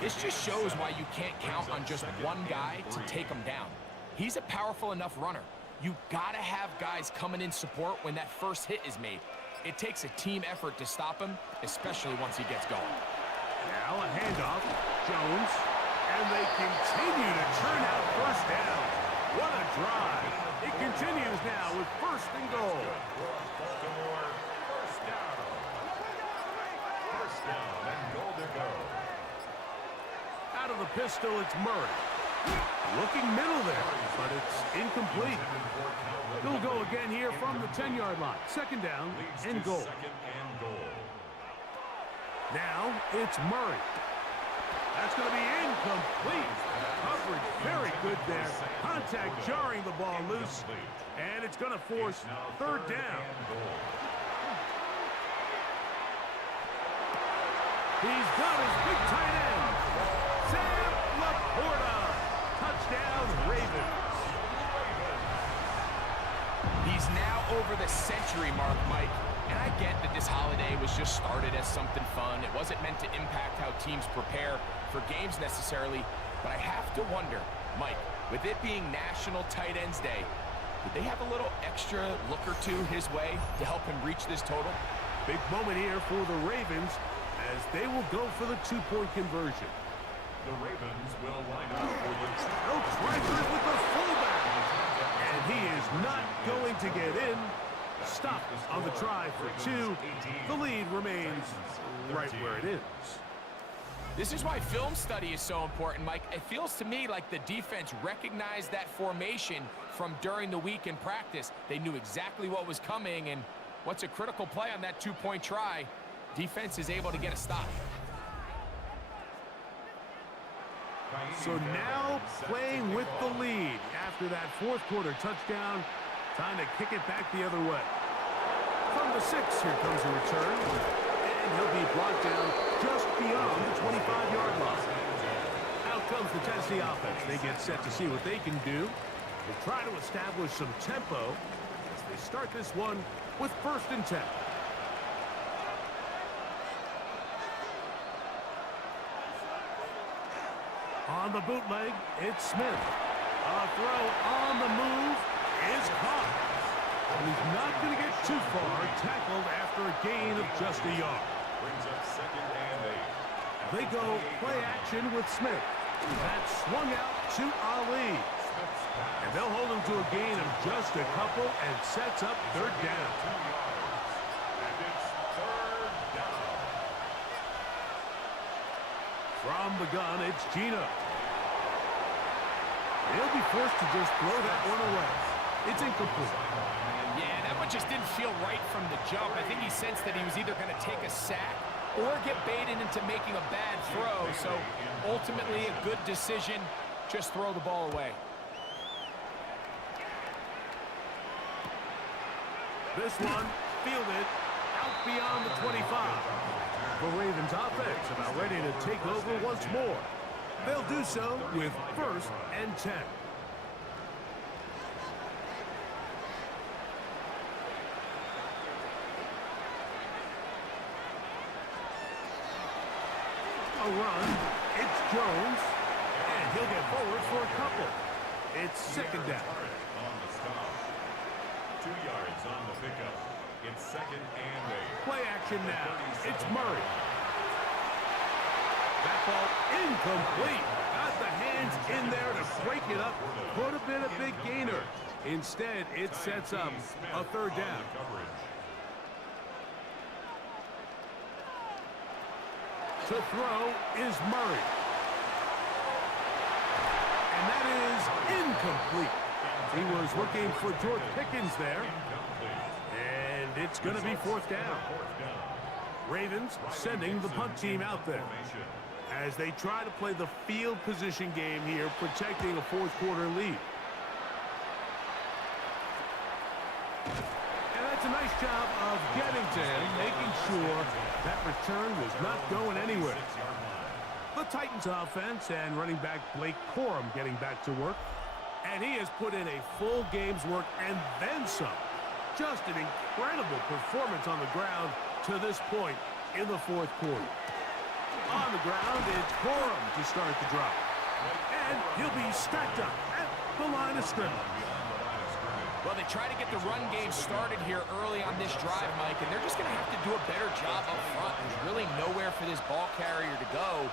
This just shows why you can't count on just one guy to take him down. He's a powerful enough runner. You gotta have guys coming in support when that first hit is made. It takes a team effort to stop him, especially once he gets going. Now a handoff, Jones, and they continue to churn out 1st down. What a drive. It continues now with 1st and goal. Baltimore 1st down. 1st down and goal to go. Out of the pistol, it's Murray. Looking middle there, but it's incomplete. They'll go again here from the 10-yard line. 2nd down and goal. 2nd and goal. Now it's Murray. That's going to be incomplete. Coverage very good there. Contact jarring the ball loose. And it's going to force 3rd down. He's got his big tight end. Sam Laporta. Touchdown, Ravens. He's now over the century mark, Mike. And I get that this holiday was just started as something fun. It wasn't meant to impact how teams prepare for games necessarily. But I have to wonder, Mike, with it being National Tight Ends Day, did they have a little extra look or two his way to help him reach this total? Big moment here for the Ravens as they will go for the 2-point conversion. The Ravens will line up for the No Treasures with the fullback. And he is not going to get in. Stop on the try for 2. The lead remains right where it is. This is why film study is so important, Mike. It feels to me like the defense recognized that formation from during the week in practice. They knew exactly what was coming, and what's a critical play on that 2-point try, defense is able to get a stop. So now playing with the lead after that 4th quarter touchdown. Time to kick it back the other way. From the 6, here comes a return. And he'll be brought down just beyond the 25-yard line. Out comes the Tennessee offense. They get set to see what they can do. They try to establish some tempo as they start this one with 1st and 10. On the bootleg, it's Smith. A throw on the move is caught. And he's not going to get too far, tackled after a gain of just a yard. brings up 2nd and 8. They go play action with Smith. That swung out to Ali. And they'll hold him to a gain of just a couple and sets up 3rd down. 2 yards. And it's 3rd down. From the gun, it's Gino. He'll be forced to just throw that one away. It's incomplete. Yeah, that one just didn't feel right from the jump. I think he sensed that he was either going to take a sack or get baited into making a bad throw. So ultimately a good decision. Just throw the ball away. This one fielded out beyond the 25. The Ravens offense about ready to take over once more. They'll do so with 1st and 10. A run. It's Jones. And he'll get forward for a couple. It's 2nd down. On the stop. 2 yards on the pickup. It's 2nd and 8. Play action now. It's Murray. That ball incomplete. Got the hands in there to break it up. Could have been a big gainer. Instead, it sets up a 3rd down. To throw is Murray. And that is incomplete. He was looking for George Pickens there. And it's going to be 4th down. Ravens sending the punt team out there as they try to play the field position game here, protecting a 4th quarter lead. And that's a nice job of getting to him, making sure that return was not going anywhere. The Titans offense and running back Blake Corum getting back to work. And he has put in a full game's work and then some. Just an incredible performance on the ground to this point in the 4th quarter. On the ground, it's Corum to start the drive. And he'll be stacked up at the line of scrimmage. Well, they try to get the run game started here early on this drive, Mike, and they're just going to have to do a better job up front. There's really nowhere for this ball carrier to go.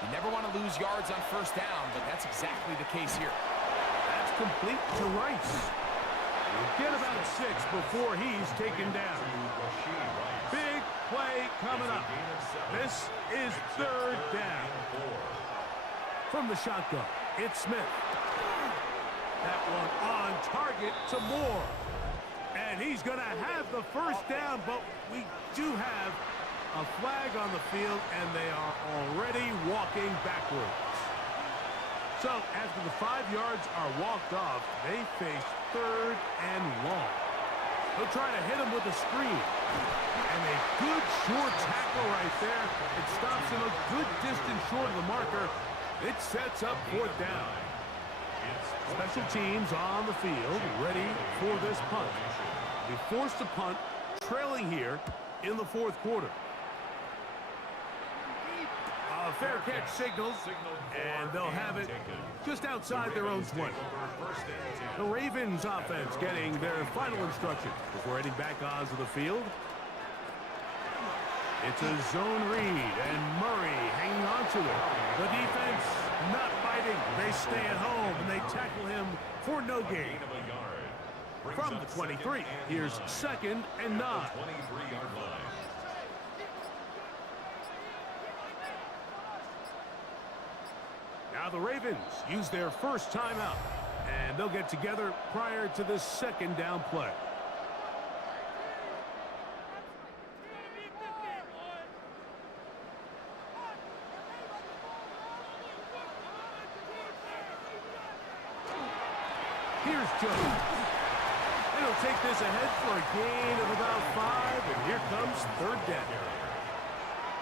You never want to lose yards on 1st down, but that's exactly the case here. That's complete to Rice. We'll get about 6 before he's taken down. Big play coming up. This is 3rd down. From the shotgun, it's Smith. That one on target to Moore. And he's going to have the 1st down, but we do have a flag on the field, and they are already walking backwards. So after the 5 yards are walked off, they face 3rd and long. They'll try to hit him with a screen. And a good short tackle right there. It stops him a good distance short of the marker. It sets up 4th down. Special teams on the field, ready for this punt. They forced to punt, trailing here in the 4th quarter. A fair catch signals, and they'll have it just outside their own 20. The Ravens offense getting their final instructions before heading back onto the field. It's a zone read, and Murray hanging on to it. The defense not biting. They stay at home, and they tackle him for no gain. From the 23, here's 2nd and 9. Now the Ravens use their 1st timeout, and they'll get together prior to this 2nd down play. Here's Jones. And he'll take this ahead for a gain of about 5, and here comes 3rd down.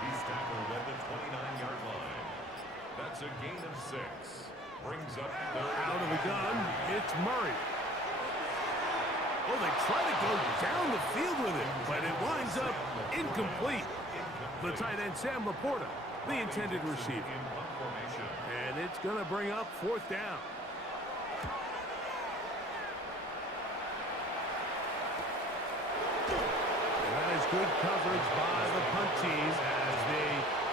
He's tackled at the 29-yard line. That's a gain of 6. Brings up 3rd. Out of the gun, it's Murray. Oh, they try to go down the field with it, but it winds up incomplete. The tight end, Sam Laporta, the intended receiver. And it's going to bring up 4th down. Good coverage by the punt team as they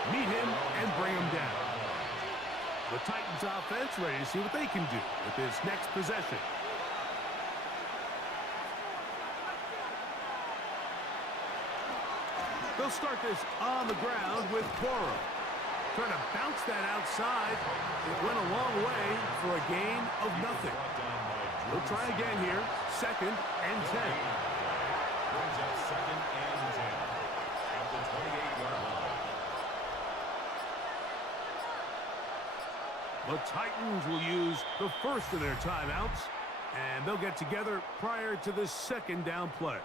meet him and bring him down. The Titans offense ready to see what they can do with this next possession. They'll start this on the ground with Corum. Trying to bounce that outside. It went a long way for a gain of nothing. They'll try again here. 2nd and 10. Brings up 2nd and 10 at the 28-yard line. The Titans will use the first of their timeouts, and they'll get together prior to this second down play.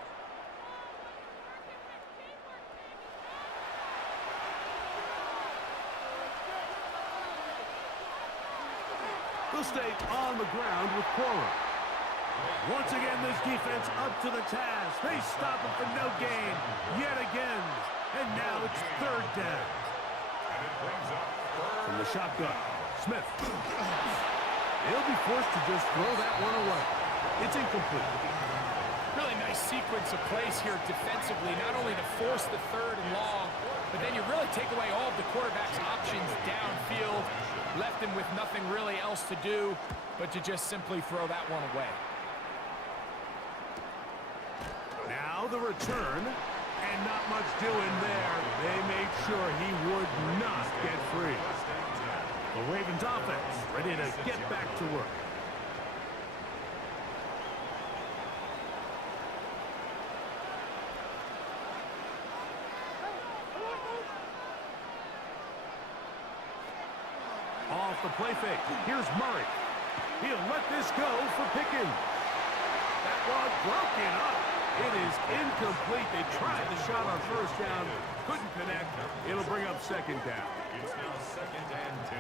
They'll stay on the ground with Prowlers. Once again, this defense up to the task. They stop it for no gain yet again. And now it's third down. From the shotgun, Smith. He'll be forced to just throw that one away. It's incomplete. Really nice sequence of plays here defensively, not only to force the third and long, but then you really take away all of the quarterback's options downfield, left him with nothing really else to do but to just simply throw that one away. Now the return, and not much doing there. They made sure he would not get free. The Ravens offense ready to get back to work. Off the play fake. Here's Murray. He'll let this go for Pickens. That one broken up. It is incomplete. They tried the shot on first down. Couldn't connect. It'll bring up second down. It's now 2nd and 10.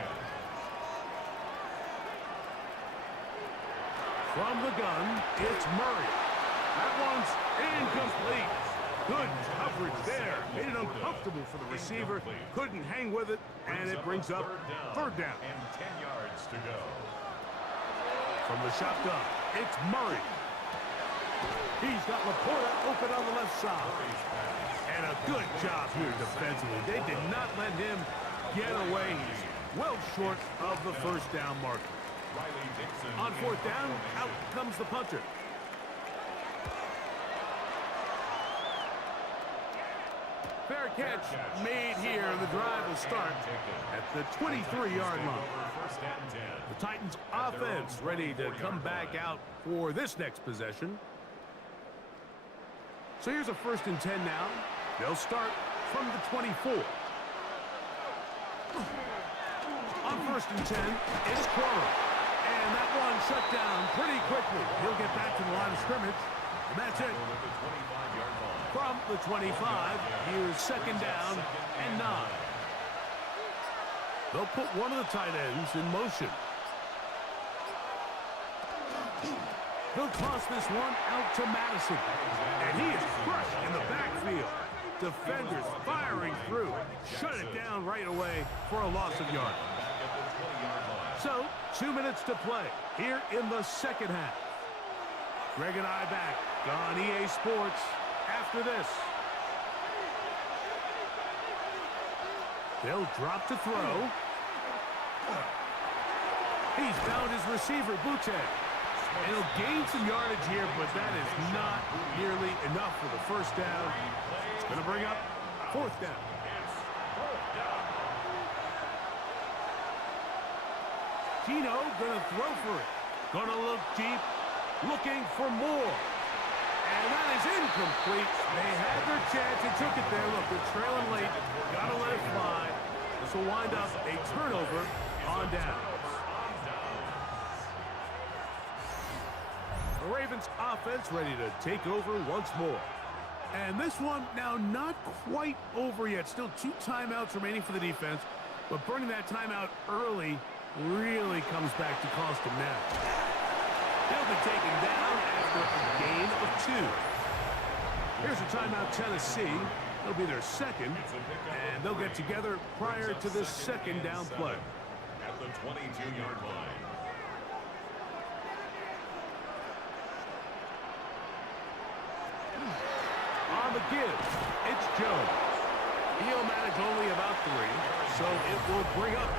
From the gun, it's Murray. That one's incomplete. Good coverage there. Made it uncomfortable for the receiver. Couldn't hang with it, and it brings up third down. And 10 yards to go. From the shotgun, it's Murray. He's got Laporta open on the left side. And a good job here defensively. They did not let him get away. He's well short of the first down marker. On fourth down, out comes the punter. Fair catch made here. The drive will start at the 23-yard line. The Titans offense ready to come back out for this next possession. So here's a 1st and 10 now. They'll start from the 24. On 1st and 10, it's Prowlers. And that one shut down pretty quickly. He'll get back to the line of scrimmage. And that's it. From the 25, here's 2nd down and 9. They'll put one of the tight ends in motion. He'll toss this one out to Madison. And he is crushed in the backfield. Defenders firing through. Shut it down right away for a loss of yard. So, 2 minutes to play here in the second half. Greg and I back on EA Sports after this. They'll drop to throw. He's found his receiver, Butte. And he'll gain some yardage here, but that is not nearly enough for the first down. It's going to bring up fourth down. Gino going to throw for it. Going to look deep, looking for more. And that is incomplete. They had their chance and took it there. Look, they're trailing late. Got to let it fly. This will wind up a turnover on down. The Ravens offense ready to take over once more. And this one now not quite over yet. Still 2 timeouts remaining for the defense. But burning that timeout early really comes back to cost him now. He'll be taken down after a gain of 2. Here's a timeout, Tennessee. It'll be their second. And they'll get together prior to this second down play. At the 22-yard line. On the give, it's Jones. He'll manage only about 3, so it will bring up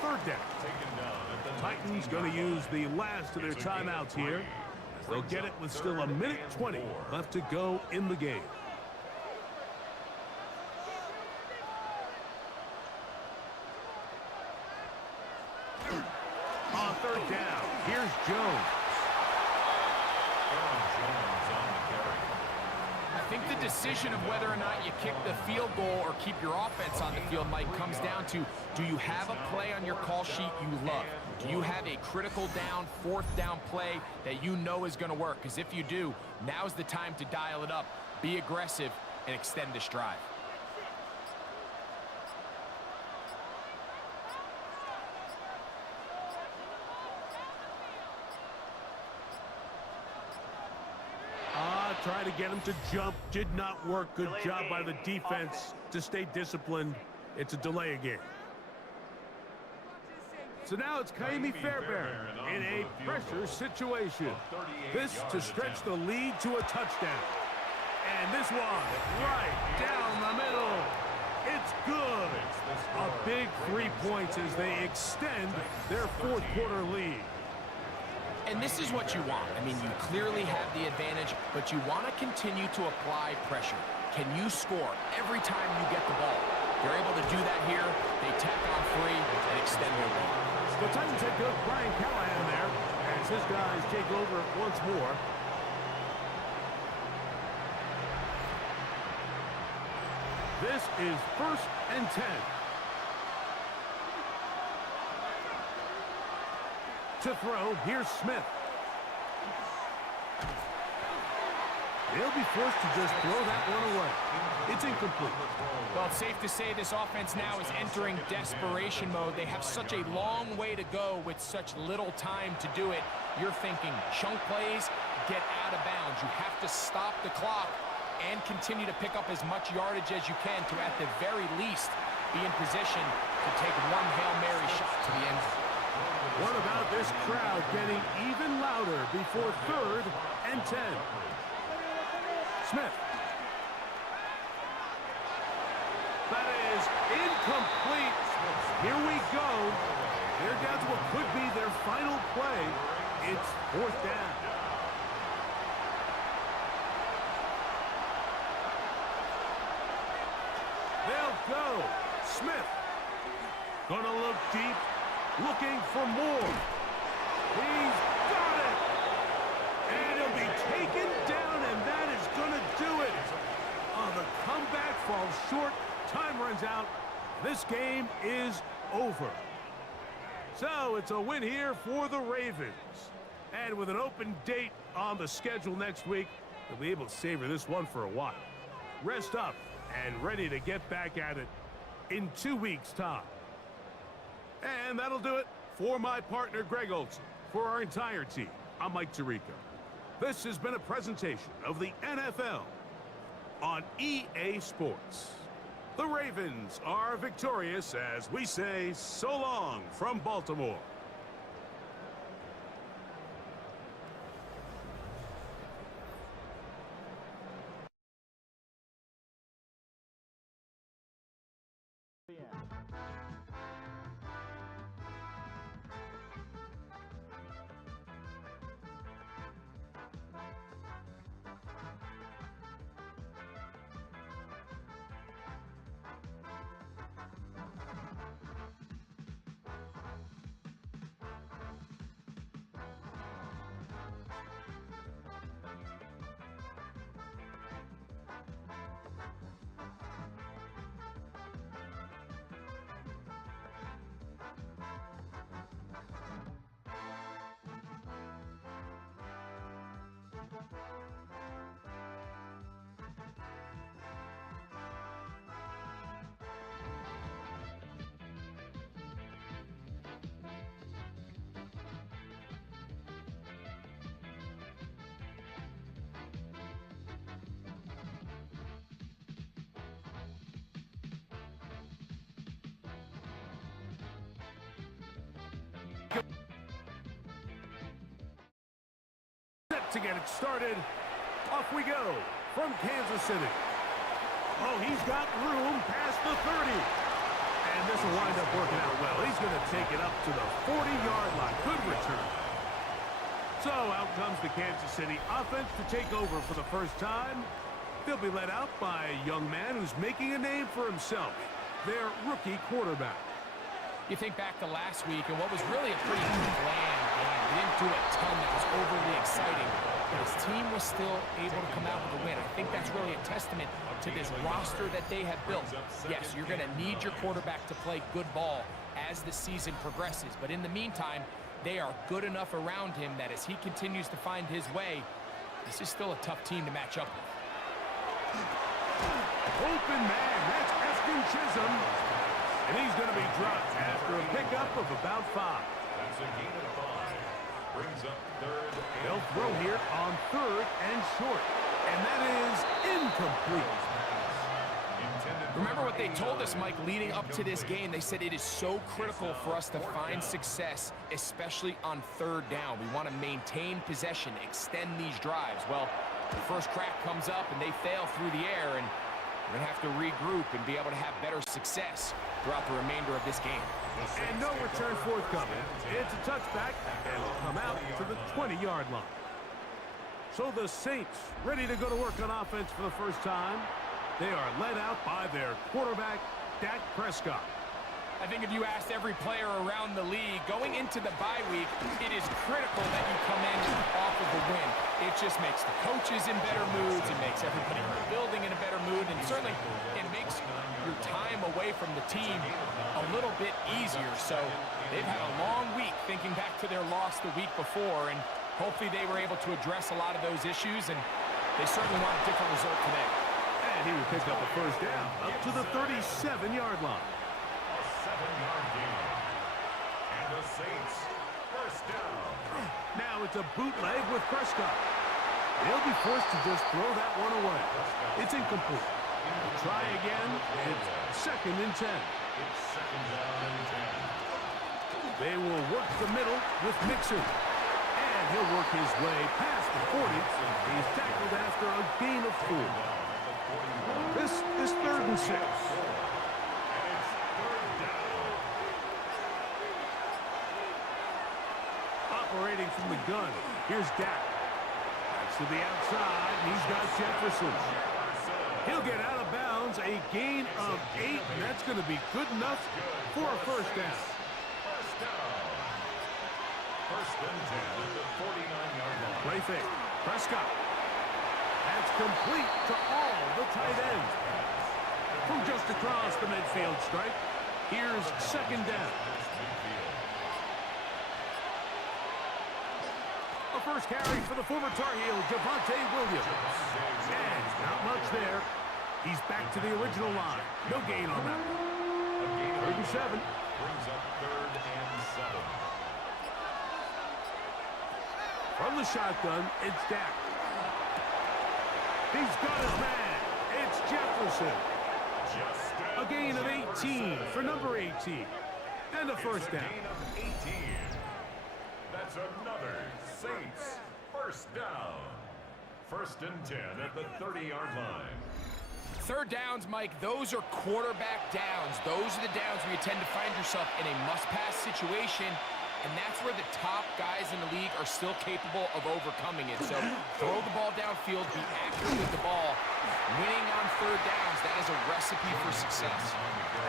third down. Titans going to use the last of their timeouts here. They'll get it with still a minute 20 left to go in the game. On third down, here's Jones. I think the decision of whether or not you kick the field goal or keep your offense on the field, Mike, comes down to, do you have a play on your call sheet you love? Do you have a critical down, fourth down play that you know is going to work? Because if you do, now's the time to dial it up, be aggressive, and extend this drive. Trying to get him to jump. Did not work. Good job by the defense to stay disciplined. It's a delay again. So now it's Kaimi Fairbairn in a pressure situation. This to stretch the lead to a touchdown. And this one right down the middle. It's good. A big 3 points as they extend their fourth quarter lead. And this is what you want. I mean, you clearly have the advantage, but you want to continue to apply pressure. Can you score every time you get the ball? They're able to do that here. They tack on 3 and extend their lead. The Titans head coach Brian Callahan there as his guys take over once more. This is 1st and 10. To throw, here's Smith. They'll be forced to just throw that one away. It's incomplete. Well, it's safe to say this offense now is entering desperation mode. They have such a long way to go with such little time to do it. You're thinking chunk plays, get out of bounds. You have to stop the clock and continue to pick up as much yardage as you can to, at the very least, be in position to take one Hail Mary shot to the end zone. What about this crowd getting even louder before 3rd and 10? Smith. That is incomplete. Here we go. They're down to what could be their final play. It's 4th down. They'll go. Smith. Gonna look deep. Looking for more. He's got it. And he'll be taken down, and that is going to do it. The comeback falls short. Time runs out. This game is over. So it's a win here for the Ravens. And with an open date on the schedule next week, they'll be able to savor this one for a while. Rest up and ready to get back at it in 2 weeks' time. And that'll do it for my partner, Greg Olson. For our entire team, I'm Mike Tirico. This has been a presentation of the NFL on EA Sports. The Ravens are victorious as we say so long from Baltimore. Set to get it started. Off we go from Kansas City. Oh, he's got room past the 30. And this will wind up working out well. He's going to take it up to the 40-yard line. Good return. So out comes the Kansas City offense to take over for the first time. They'll be led out by a young man who's making a name for himself, their rookie quarterback. You think back to last week and what was really a pretty bland game. He didn't do a ton that was overly exciting, but his team was still able to come out with a win. I think that's really a testament to this roster that they have built. Yes, you're going to need your quarterback to play good ball, as the season progresses. But in the meantime, they are good enough around him that as he continues to find his way, this is still a tough team to match up with. Open man, that's Eskin Chisholm. And he's going to be dropped after a pickup of about 5. That's a gain of 5. Brings up third. They'll throw here on 3rd and short. And that is incomplete. Remember what they told us, Mike, leading up to this game. They said it is so critical for us to find success, especially on 3rd down. We want to maintain possession, extend these drives. Well, the first crack comes up and they fail through the air, and we're going to have to regroup and be able to have better success throughout the remainder of this game. And no return forthcoming. It's a touchback, and it'll come out to the 20-yard line. So the Saints ready to go to work on offense for the first time. They are led out by their quarterback, Dak Prescott. I think if you asked every player around the league, going into the bye week, it is critical that you come in off of the win. It just makes the coaches in better moods. It makes everybody in the building in a better mood. And certainly, it makes your time away from the team a little bit easier. So they've had a long week thinking back to their loss the week before. And hopefully they were able to address a lot of those issues. And they certainly want a different result today. And he will pick up a first down up to the 37-yard line. 7-yard gain. And the Saints first down. Now it's a bootleg with Prescott. They'll be forced to just throw that one away. It's incomplete. They'll try again. It's 2nd and 10. It's 2nd down and 10. They will work the middle with Mixon. And he'll work his way past the 40. He's tackled after a gain of 4. This is 3rd and 6. Operating from the gun, here's Dak. Back to the outside, and he's got Jefferson. He'll get out of bounds, a gain of 8, and that's going to be good enough for a first down. First down. 1st and 10 at the 49-yard line. Play fake, Prescott. That's complete to all the tight ends. From just across the midfield stripe, here's 2nd down. A first carry for the former Tar Heel, Javonte Williams. And not much there. He's back to the original line. No gain on that. 3rd and 7. Brings up 3rd and 7. From the shotgun, it's Dak. He's got his man. It's Jefferson. A gain of 18 for number 18. And a first down. Gain of 18. That's another Saints first down. 1st and 10 at the 30-yard line. 3rd downs, Mike, those are quarterback downs. Those are the downs where you tend to find yourself in a must-pass situation, and that's where the top guys in the league are still capable of overcoming it. So throw the ball downfield, be accurate with the ball. Winning on 3rd downs, that is a recipe for success.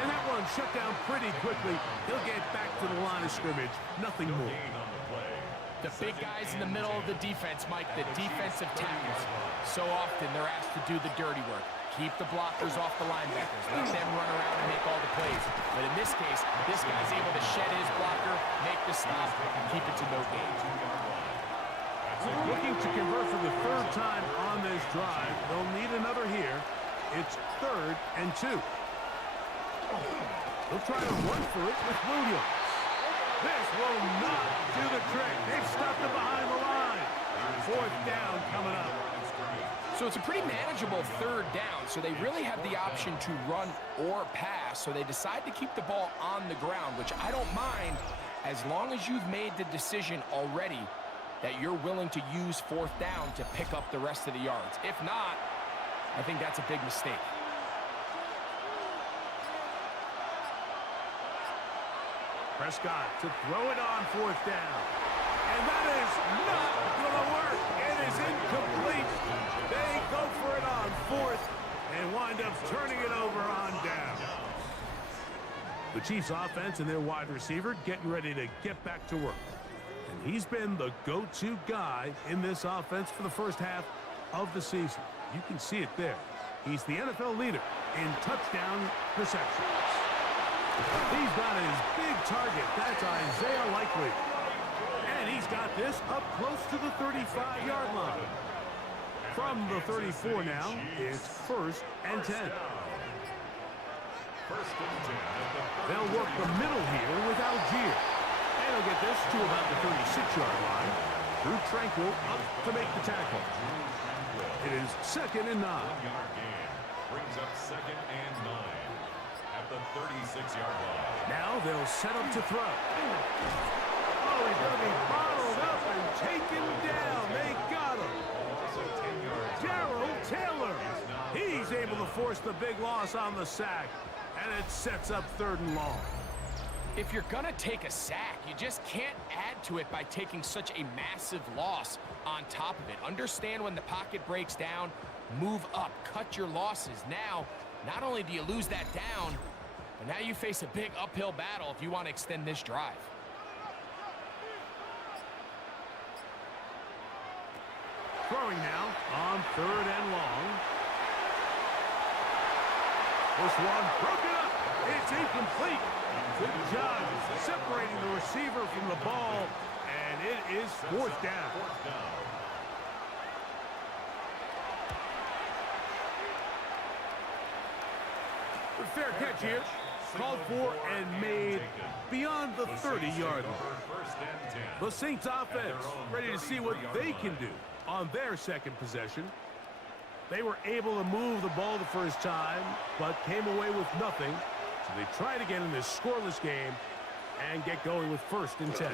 And that one shut down pretty quickly. He'll get back to the line of scrimmage. Nothing more. The big guys in the middle of the defense, Mike, the defensive tackles. So often they're asked to do the dirty work. Keep the blockers off the linebackers. Let them run around and make all the plays. But in this case, this guy's able to shed his blocker, make the stop, and keep it to no gain. Looking to convert for the 3rd time on this drive. They'll need another here. It's 3rd and 2. They'll try to run for it with Williams. This will not do the trick. They've stopped it behind the line. 4th down coming up. So it's a pretty manageable 3rd down, so they really have the option to run or pass, so they decide to keep the ball on the ground, which I don't mind as long as you've made the decision already that you're willing to use 4th down to pick up the rest of the yards. If not, I think that's a big mistake. Prescott to throw it on 4th down. And that is not going to work. It is incomplete. They go for it on 4th and wind up turning it over on down. The Chiefs offense and their wide receiver getting ready to get back to work. And he's been the go-to guy in this offense for the first half of the season. You can see it there. He's the NFL leader in touchdown receptions. He's got his big target. That's Isaiah Likely. And he's got this up close to the 35-yard line. From the 34 now, it's 1st and 10. They'll work the middle here with Algier. And he'll get this to about the 36-yard line. Drew Tranquil up to make the tackle. It is 2nd and 9. 1-yard gain brings up 2nd and 9 at the 36-yard line. Now they'll set up to throw. Oh, he's going to be bottled up and taken down. They got him. Darrell Taylor. He's able to force the big loss on the sack, and it sets up 3rd and long. If you're going to take a sack, you just can't add to it by taking such a massive loss on top of it. Understand when the pocket breaks down, move up, cut your losses. Now, not only do you lose that down, but now you face a big uphill battle if you want to extend this drive. Throwing now on 3rd and long. This one broken up. It's incomplete. Good job separating the receiver from the ball, and it is 4th down. Fair catch here. Called for and made beyond the 30-yard line. The Saints offense ready to see what they can do on their 2nd possession. They were able to move the ball the first time, but came away with nothing. So they tried again in this scoreless game and get going with 1st and 10.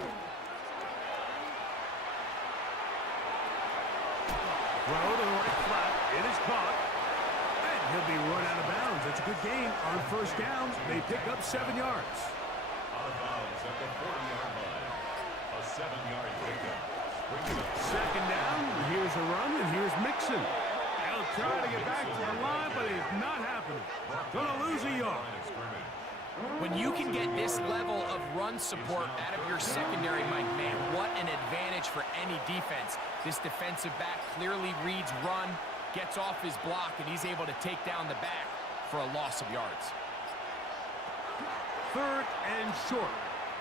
Throw to the right flat. It is caught. And he'll be run out of bounds. That's a good gain on 1st down. They pick up 7 yards. Out of bounds at the 40-yard line. A 7-yard pickup. 2nd down. Here's a run, and here's Mixon. He'll try to get back to the line, but it's not happening. Gonna lose a yard. When you can get this level of run support out of your secondary, Mike, man, what an advantage for any defense. This defensive back clearly reads run, gets off his block, and he's able to take down the back for a loss of yards. 3rd and short.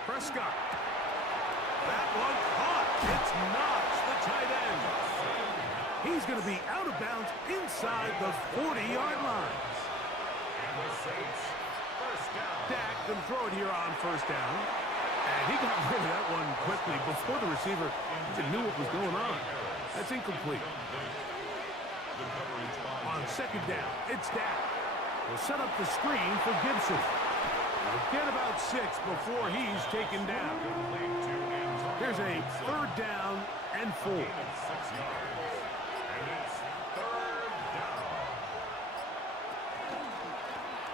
Prescott. That one caught. It's Knox, the tight end. He's going to be out of bounds inside the 40-yard line. Dak can throw it here on 1st down. And he got rid of that one quickly before the receiver even knew what was going on. That's incomplete. On 2nd down, it's Dak. We'll set up the screen for Gibson. He'll get about 6 before he's taken down. Here's a 3rd down and 4.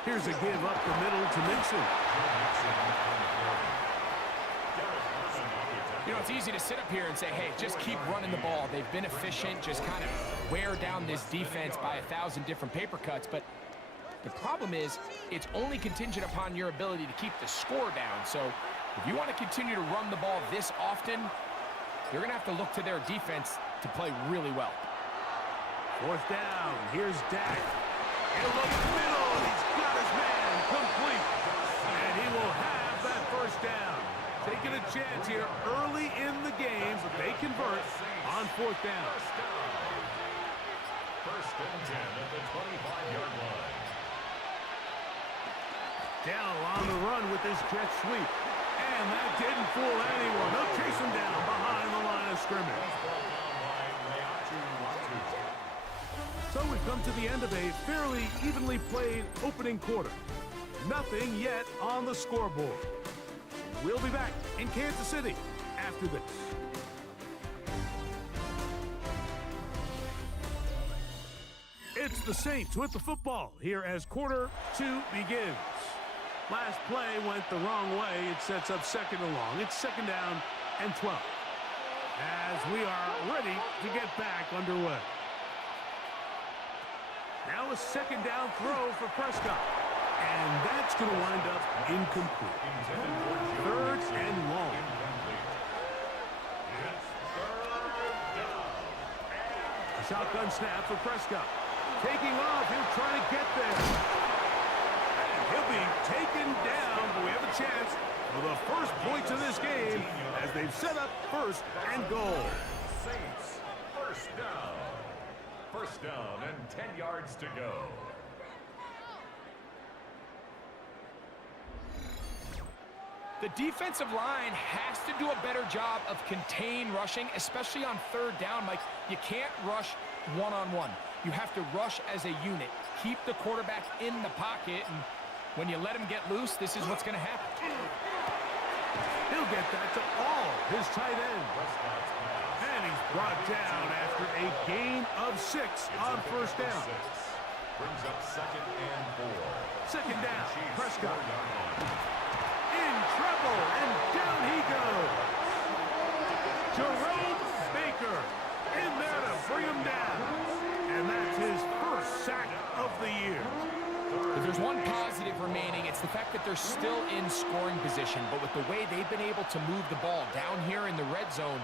Here's a give up the middle to Mixon. You know, it's easy to sit up here and say, hey, just keep running the ball. They've been efficient, just kind of wear down this defense by 1,000 different paper cuts. But the problem is it's only contingent upon your ability to keep the score down. So if you want to continue to run the ball this often, you're going to have to look to their defense to play really well. 4th down. Here's Dak. He'll look middle. He's got his man complete. And he will have that 1st down. Taking a chance here early in the game, but they convert on 4th down. 1st and 10 at the 25-yard line. Down on the run with this jet sweep. And that didn't fool anyone. They'll chase him down behind the line of scrimmage. So we've come to the end of a fairly evenly played opening quarter. Nothing yet on the scoreboard. We'll be back in Kansas City after this. It's the Saints with the football here as quarter 2 begins. Last play went the wrong way. It sets up 2nd and long. It's 2nd down and 12. As we are ready to get back underway. Now a 2nd down throw for Prescott. And that's going to wind up incomplete. 3rd and long. A shotgun snap for Prescott. Taking off, he'll try to get there. And he'll be taken down chance for the first points of this game as they've set up first and goal. Saints, first down. First down and 10 yards to go. The defensive line has to do a better job of contain rushing, especially on third down. Mike, you can't rush one-on-one. You have to rush as a unit. Keep the quarterback in the pocket, and when you let him get loose, this is what's going to happen. He'll get that to all his tight end. And he's brought down after a gain of 6 on first down. Brings up second and 4. Second down, Prescott. In trouble, and down he goes. Jerome Baker in there to bring him down. And that's his first sack of the year. If there's one positive remaining, it's the fact that they're still in scoring position. But with the way they've been able to move the ball down here in the red zone,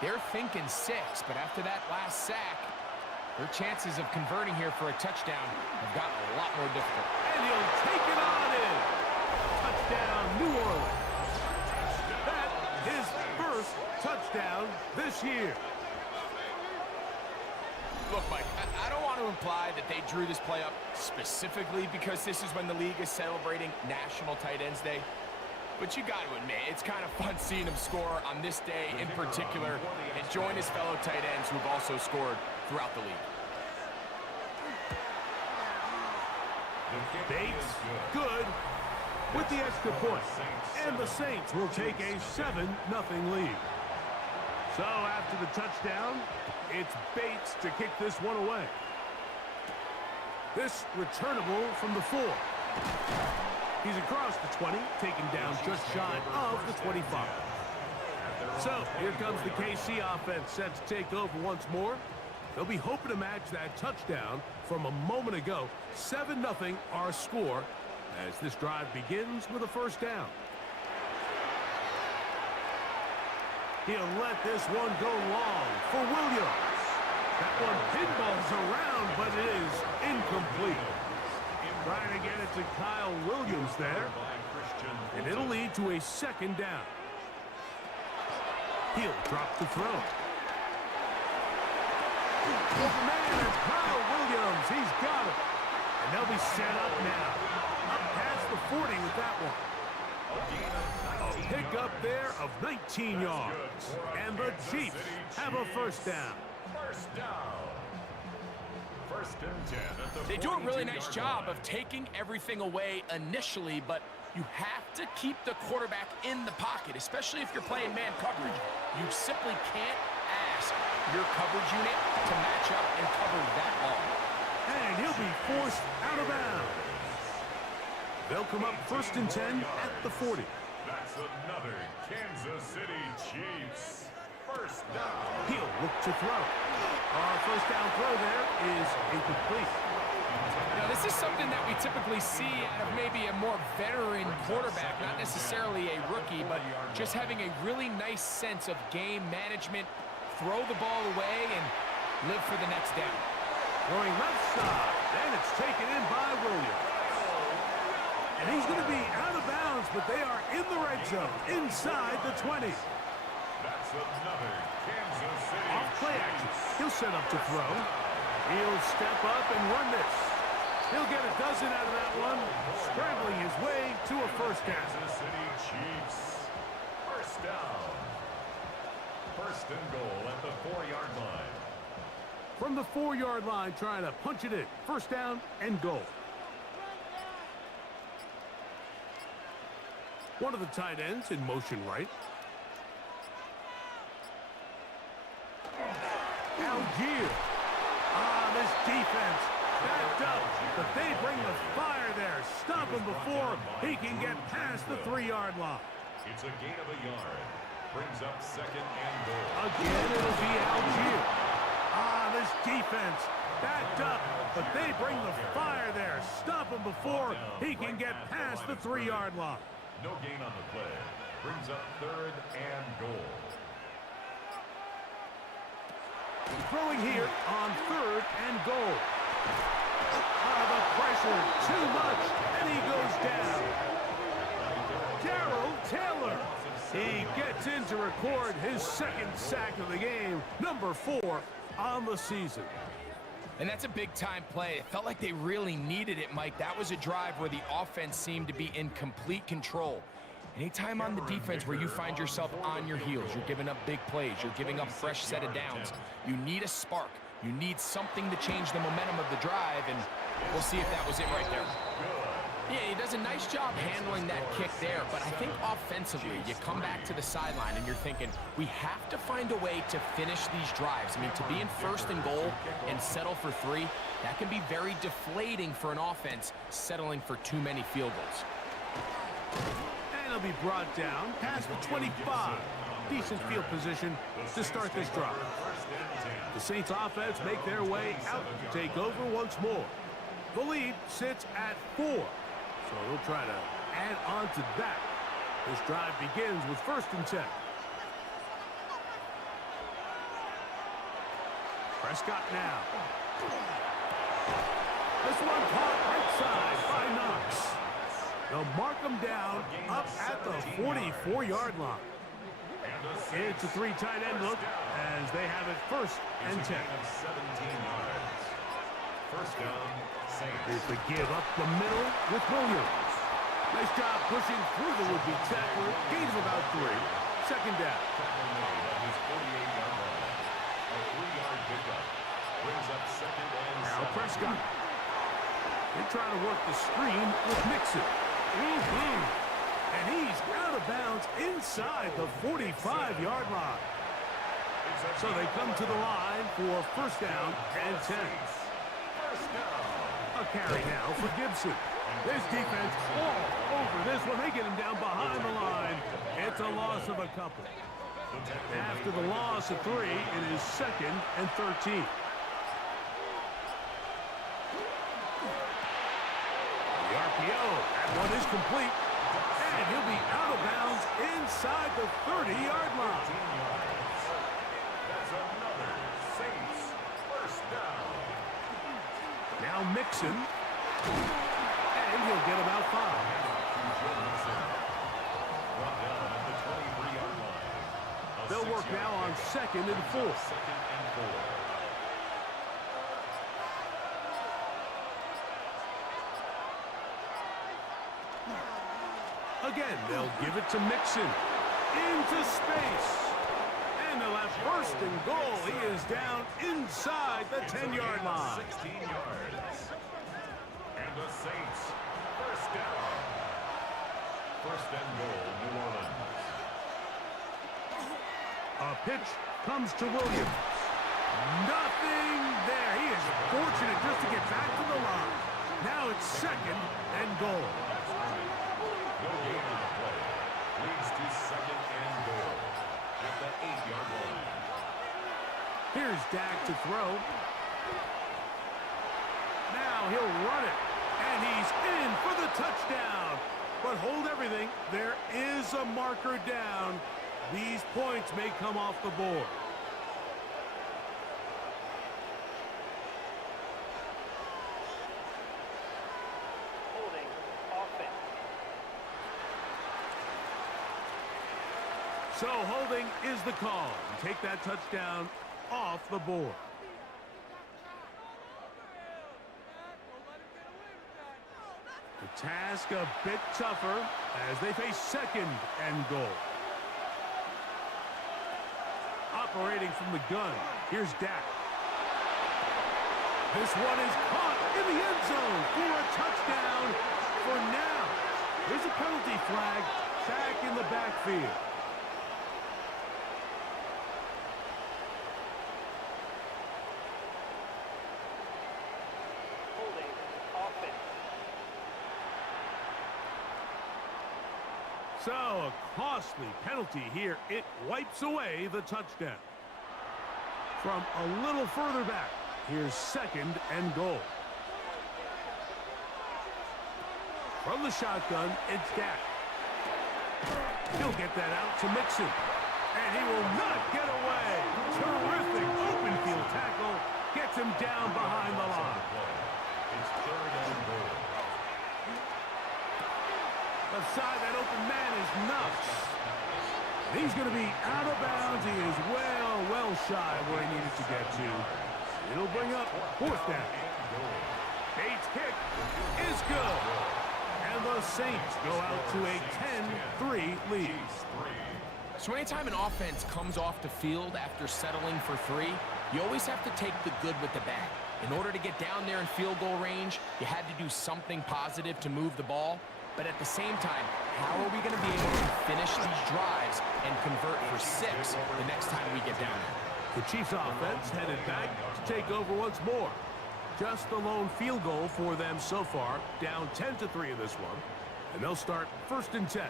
they're thinking 6. But after that last sack, their chances of converting here for a touchdown have gotten a lot more difficult. And he'll take it on in. Touchdown, New Orleans. That his first touchdown this year. Look, Mike, I don't want to imply that they drew this play up specifically because this is when the league is celebrating National Tight Ends Day. But you got to admit, it's kind of fun seeing him score on this day in particular and join his fellow tight ends who've also scored throughout the league. Bates, good, with the extra point. And the Saints will take a 7-0 lead. So after the touchdown, it's Bates to kick this one away. This returnable from the 4. He's across the 20, taken down just shy of the 25. So here comes the KC offense set to take over once more. They'll be hoping to match that touchdown from a moment ago. 7-0 our score as this drive begins with a first down. He'll let this one go long for Williams. That one pinballs around, but it is incomplete. Trying to get it to Kyle Williams there. And it'll lead to a second down. He'll drop the throw. Man, it's Kyle Williams. He's got it. And they'll be set up now. Up past the 40 with that one. A pick up there of 19 yards. And the Chiefs have a first down. First down. First and 10 at the They do a really nice job of taking everything away initially, but you have to keep the quarterback in the pocket, especially if you're playing man coverage. You simply can't ask your coverage unit to match up and cover that long. And he'll be forced out of bounds. They'll come up first and 10 at the 40. That's another Kansas City Chiefs. First down. He'll look to throw. First down throw there is incomplete. Now, this is something that we typically see out of maybe a more veteran quarterback, not necessarily a rookie, but just having a really nice sense of game management, throw the ball away, and live for the next down. Throwing left side, and it's taken in by Williams. And he's going to be out of bounds, but they are in the red zone, inside the 20. That's another Kansas City. Off play action. He'll set up to throw. He'll step up and run this. He'll get a dozen out of that one, scrambling his way to a first down. Kansas City Chiefs. First down. First and goal at the 4-yard line. From the 4-yard line, trying to punch it in. First down and goal. One of the tight ends in motion right. Algier. This defense backed up, but they bring the fire there. Stop him before he can get past the 3-yard line. It's a gain of a yard. Brings up second and goal. Again, it'll be Algier. This defense backed up, but they bring the fire there. Stop him before he can get past the 3-yard line. No gain on the play. Brings up third and goal. Throwing here on third and goal. The pressure too much, and he goes down. gets in to record his second sack of the game, number 4 on the season. And that's a big-time play. It felt like they really needed it, Mike. That was a drive where the offense seemed to be in complete control. Anytime on the defense where you find yourself on your heels, you're giving up big plays, you're giving up fresh set of downs, you need a spark. You need something to change the momentum of the drive, and we'll see if that was it right there. Yeah, he does a nice job handling that kick there, but I think offensively, you come back to the sideline and you're thinking, we have to find a way to finish these drives. I mean, to be in 1st and goal and settle for 3, that can be very deflating for an offense settling for too many field goals. And he'll be brought down past the 25. Decent field position to start this drive. The Saints offense make their way out to take over once more. The lead sits at 4. So they'll try to add on to that. This drive begins with 1st and 10. Prescott now. This one caught right side by Knox. They'll mark him down up at the 44-yard line. It's a 3 tight end look as they have it 1st and 10. 17 yards. First down, Saints. Here's the give up the middle with Williams. Nice job pushing through the would-be tackler. Gain of about 3. Second down. Tackle made at his 48-yard line. A 3-yard pickup brings up 2nd and 7. Now Prescott. They're trying to work the screen with Mixon. And he's out of bounds inside the 45-yard line. So they come to the line for 1st down and 10. A carry now for Gibson. This defense all over this one. They get him down behind the line. It's a loss of a couple. After the loss of 3, it is 2nd and 13. The RPO, that one is complete. And he'll be out of bounds inside the 30-yard line. That's another Saints 1st down. Now Mixon. And he'll get about 5. Brought down at the 23-yard line. They'll work now on 2nd and 4. 2nd and 4. Again, they'll give it to Mixon. Into space. And they'll have 1st and goal. He is down inside the 10-yard line. 16 yards. And the Saints 1st down. 1st and goal, New Orleans. A pitch comes to Williams. Nothing there. He is fortunate just to get back to the line. Now it's 2nd and goal. No gain on the play. Leads to 2nd and goal at the 8-yard line. Here's Dak to throw. Now he'll run it. And he's in for the touchdown. But hold everything. There is a marker down. These points may come off the board. Holding offense. So holding is the call. Take that touchdown off the board. The task a bit tougher as they face 2nd and goal. Operating from the gun, here's Dak. This one is caught in the end zone for a touchdown for now. There's a penalty flag back in the backfield. Holding offense. So, a costly penalty here. It wipes away the touchdown. From a little further back, here's 2nd and goal. From the shotgun, it's Dak. He'll get that out to Mixon. And he will not get away. Terrific open field tackle. Gets him down behind the line. It's 3rd and goal. Beside that open man is Knox. He's going to be out of bounds. He is well shy of where he needed to get to. It'll bring up fourth down. Bates' kick is good. And the Saints go out to a 10-3 lead. So anytime an offense comes off the field after settling for 3, you always have to take the good with the bad. In order to get down there in field goal range, you had to do something positive to move the ball. But at the same time, how are we going to be able to finish these drives and convert for 6 the next time we get down there? The Chiefs offense headed back to take over once more. Just the lone field goal for them so far, down 10-3 in this one. And they'll start 1st and 10.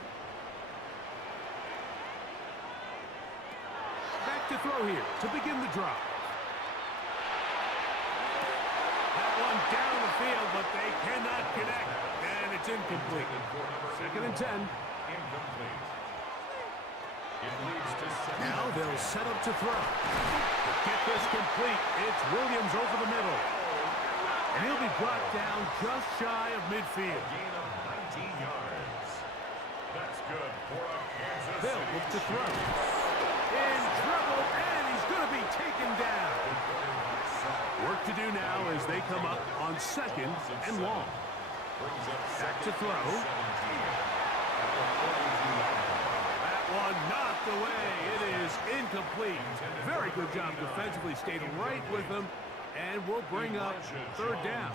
Back to throw here to begin the drive. That one down the field, but they cannot connect. And it's incomplete. 2nd and 10. Incomplete. It leads to Now they'll set up to throw. To get this complete, it's Williams over the middle. And he'll be brought down just shy of midfield. gain of 19 yards. That's good for a Kansas They'll City look to throw. Chiefs. In trouble, and he's going to be taken down. Work to do now as they come up on 2nd and long. Back to throw. That one knocked away. It is incomplete. Very good job defensively. Stayed right with them. And we'll bring up 3rd down.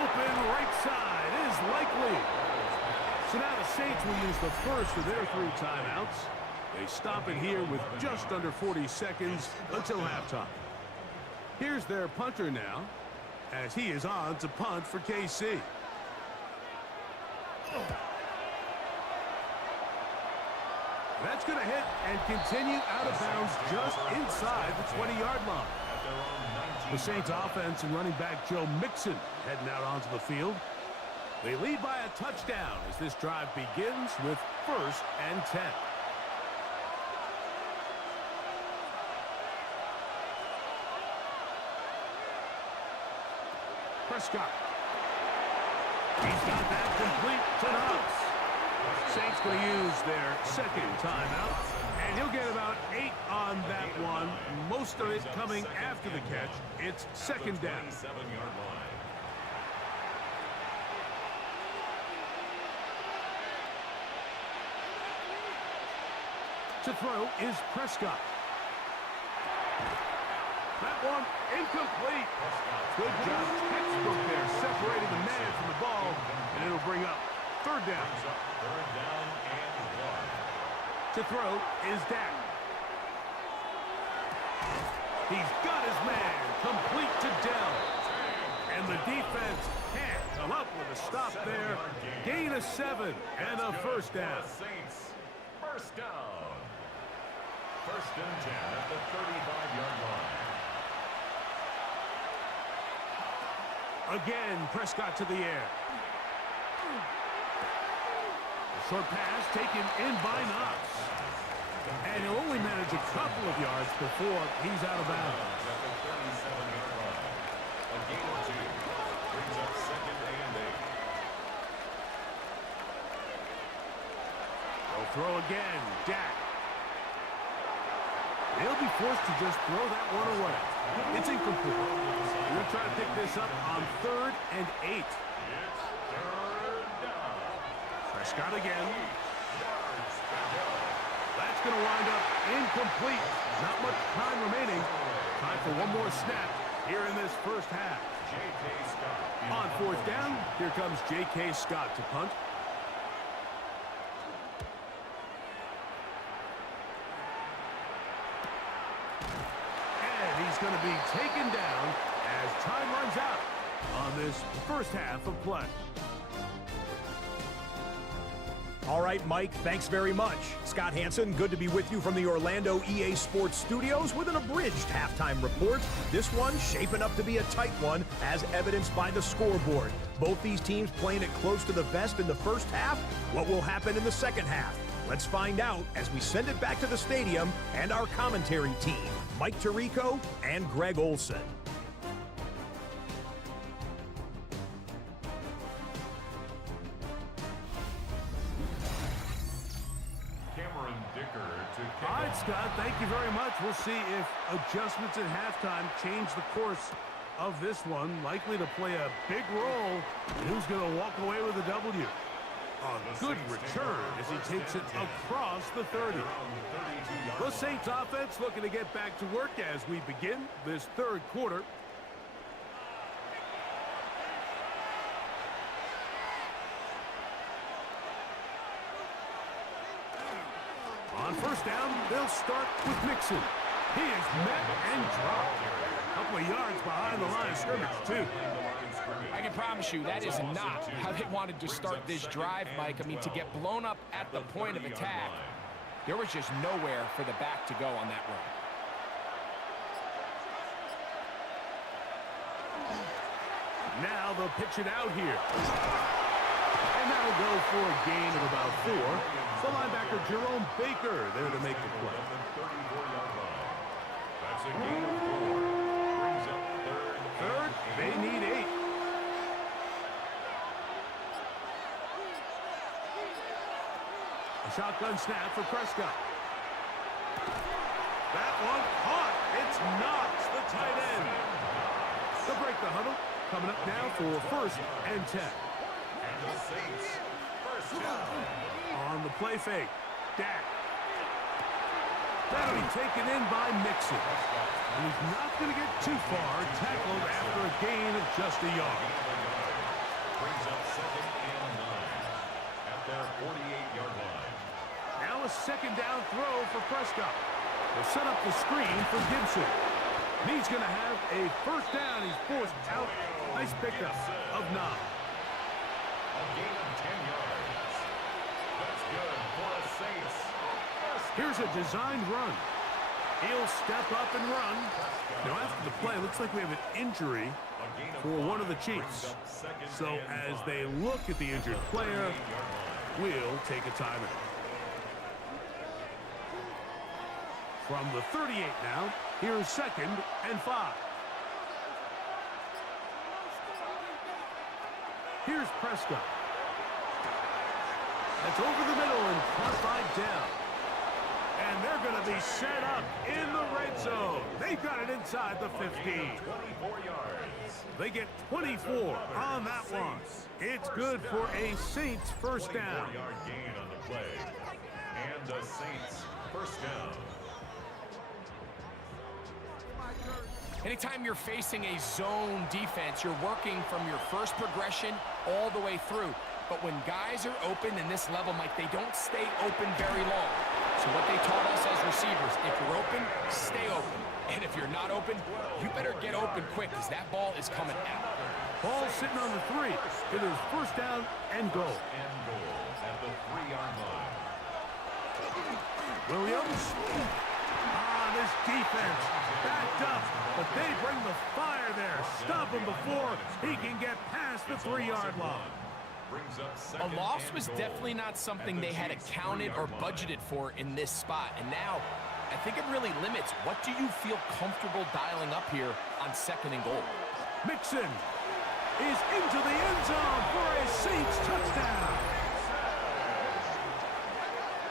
Open right side is likely. So now the Saints will use the first of their 3 timeouts. They stop it here with just under 40 seconds until halftime. Here's their punter now, as he is on to punt for KC. That's going to hit and continue out of bounds just inside the 20-yard line. The Saints offense and running back Joe Mixon heading out onto the field. They lead by a touchdown as this drive begins with 1st and 10. Prescott. He's got that complete to Knox. Saints going to use their 2nd timeout, and he'll get about 8 on that one. Most of it coming after the catch. It's 2nd down. 7-yard line. To throw is Prescott. That one incomplete. Good job, textbook there, separating the man from the ball, and it'll bring up 3rd down. 3rd down and 1. To throw is Dak. He's got his man complete to Dell. And the defense can't come up with a stop there. Gain of 7 and a 1st down. Saints, 1st down. 1st and 10 at the 35-yard line. Again, Prescott to the air. Short pass taken in by Knox. And he'll only manage a couple of yards before he's out of bounds. At the 37-yard line. A gain of 2 brings up 2nd and 8. They'll throw again. Dak. They'll be forced to just throw that one away. It's incomplete. We're going to try to pick this up on 3rd and 8. It's 3rd down. Prescott again. That's going to wind up incomplete. Not much time remaining. Time for one more snap here in this 1st half. J.K. Scott. On 4th down, here comes J.K. Scott to punt. And he's going to be taken down as time runs out on this 1st half of play. All right, Mike, thanks very much. Scott Hanson, good to be with you from the Orlando EA Sports Studios with an abridged halftime report. This one shaping up to be a tight one, as evidenced by the scoreboard. Both these teams playing it close to the vest in the 1st half. What will happen in the 2nd half? Let's find out as we send it back to the stadium and our commentary team, Mike Tirico and Greg Olson. Scott. Thank you very much. We'll see if adjustments at halftime change the course of this one. Likely to play a big role. And who's going to walk away with a W? A good return as he takes it across the 30. The Saints offense looking to get back to work as we begin this third quarter. On first down, they'll start with Mixon. He is met and dropped. A couple of yards behind the line of scrimmage, too. I can promise you that is not how they wanted to start this drive, Mike. I mean, to get blown up at the point of attack, there was just nowhere for the back to go on that run. Now they'll pitch it out here. And that'll go for a gain of about 4. The linebacker, Jerome Baker, there to make the play. That's a gain of 4. Brings up Third, they need 8. A shotgun snap for Prescott. That one caught. It's Knox, the tight end. They'll break the huddle. Coming up now for first and 10. And the Saints, first down. On the play fake, Dak. That'll be taken in by Mixon. And he's not going to get too far, tackled after a gain of just a yard. Brings up 2nd and 9 at their 48-yard line. Now a second down throw for Prescott. They'll set up the screen for Gibson. And he's going to have a first down. He's forced out. Nice pickup of 9. A gain of 10 yards. That's good for the Saints. Here's a designed run. He'll step up and run. Now after the play, it looks like we have an injury for one of the Chiefs. So as they look at the injured player, we'll take a timeout. From the 38 now, here's 2nd and 5. Here's Prescott. That's over the middle and caught by down. And they're going to be set up in the red zone. They've got it inside the 15. 24 yards. They get 24 on that one. It's good for a Saints first down. 24-yard gain on the play. And the Saints first down. Anytime you're facing a zone defense, you're working from your first progression all the way through. But when guys are open in this level, Mike, they don't stay open very long. So what they taught us as receivers, if you're open, stay open. And if you're not open, you better get open quick because that ball is coming out. Ball sitting on the 3. It is first down and goal. And goal at the 3-yard line. Williams. This defense backed up, but they bring the fire there. Stop him before he can get past the 3-yard line. Brings up A loss was definitely not something they had accounted or budgeted for in this spot. And now, I think it really limits what do you feel comfortable dialing up here on 2nd and goal. Mixon is into the end zone for a Saints touchdown.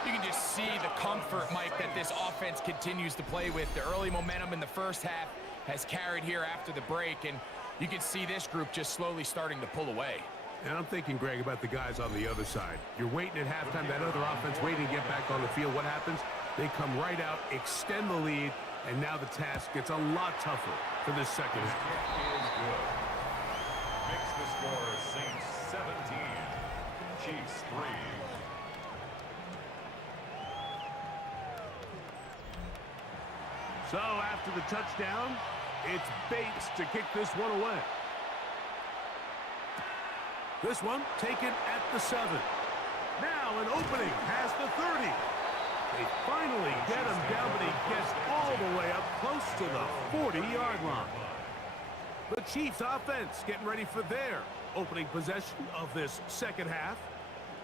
You can just see the comfort, Mike, that this offense continues to play with. The early momentum in the first half has carried here after the break, and you can see this group just slowly starting to pull away. And I'm thinking, Greg, about the guys on the other side. You're waiting at halftime, that other offense waiting to get back on the field. What happens? They come right out, extend the lead, and now the task gets a lot tougher for this second half. is good. Makes the score Saints 17, Chiefs 3. So after the touchdown, it's Bates to kick this one away. This one taken at the 7. Now an opening past the 30. They finally get him down, but he gets all the way up close to the 40-yard line. The Chiefs offense getting ready for their opening possession of this second half.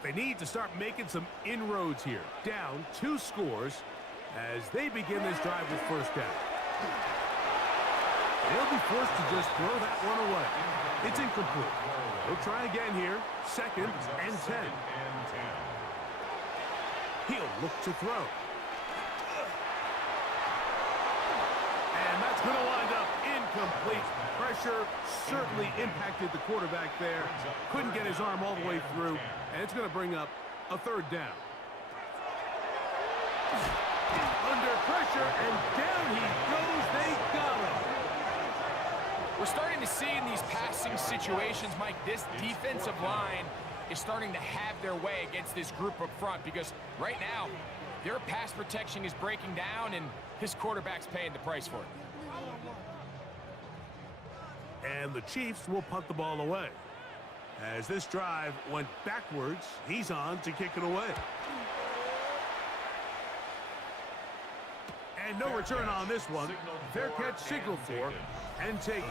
They need to start making some inroads here. Down 2 scores as they begin this drive with first down. They'll be forced to just throw that one away. It's incomplete. They'll try again here. 2nd and 10. He'll look to throw. incomplete. Pressure certainly impacted the quarterback there. Couldn't get his arm all the way through, and it's going to bring up a third down. Under pressure, and down he goes. They got him. We're starting to see in these passing situations, Mike, this defensive line is starting to have their way against this group up front, because right now, their pass protection is breaking down, and his quarterback's paying the price for it. And the Chiefs will punt the ball away. As this drive went backwards, he's on to kick it away. And no return on this one. Fair catch signaled for and taken.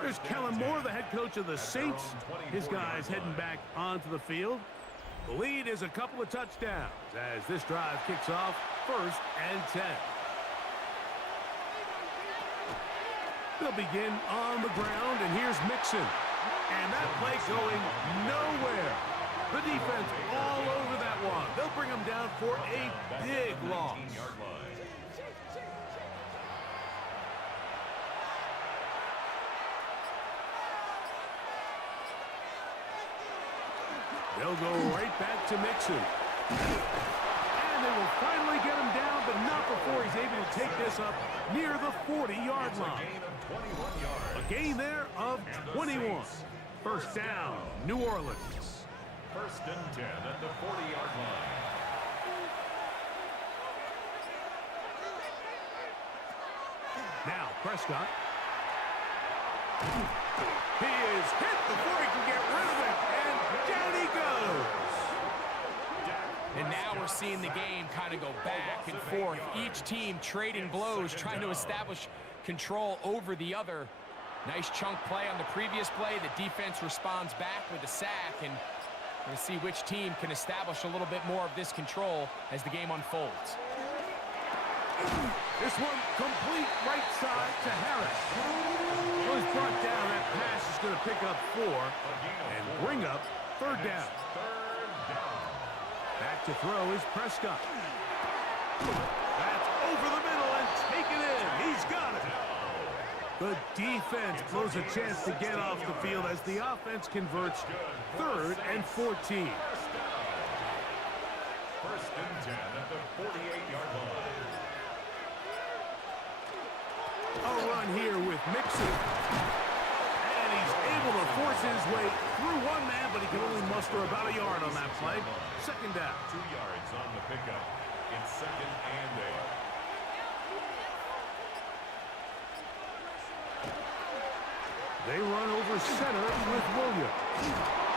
There's Kellen Moore, the head coach of the Saints. His guys heading back onto the field. The lead is a couple of touchdowns as this drive kicks off 1st and 10. They'll begin on the ground, and here's Mixon. And that play going nowhere. The defense all over that one. They'll bring him down for a big loss. They'll go right back to Mixon. And they will finally get him down, but not before he's able to take this up near the 40-yard line. A gain there of 21. First down, New Orleans. 1st and 10 at the 40-yard line. Now Prescott. He is hit before he can get rid of it, and down he goes. And now we're seeing the game kind of go back and forth. Each team trading blows, trying to establish control over the other. Nice chunk play on the previous play. The defense responds back with a sack, and we're going to see which team can establish a little bit more of this control as the game unfolds. This one complete right side to Harris. Was brought down. That pass is going to pick up 4 and bring up 3rd down. Back to throw is Prescott. That's over the middle and taken in. He's got it. The defense blows a chance to get off the field as the offense converts 3rd and 14. 1st and 10 at the 48-yard line. A run here with Mixon. And he's able to force his way through one man, but he can only muster about a yard on that play. 2nd down. 2 yards on the pickup. It's 2nd and 8. They run over center with Williams.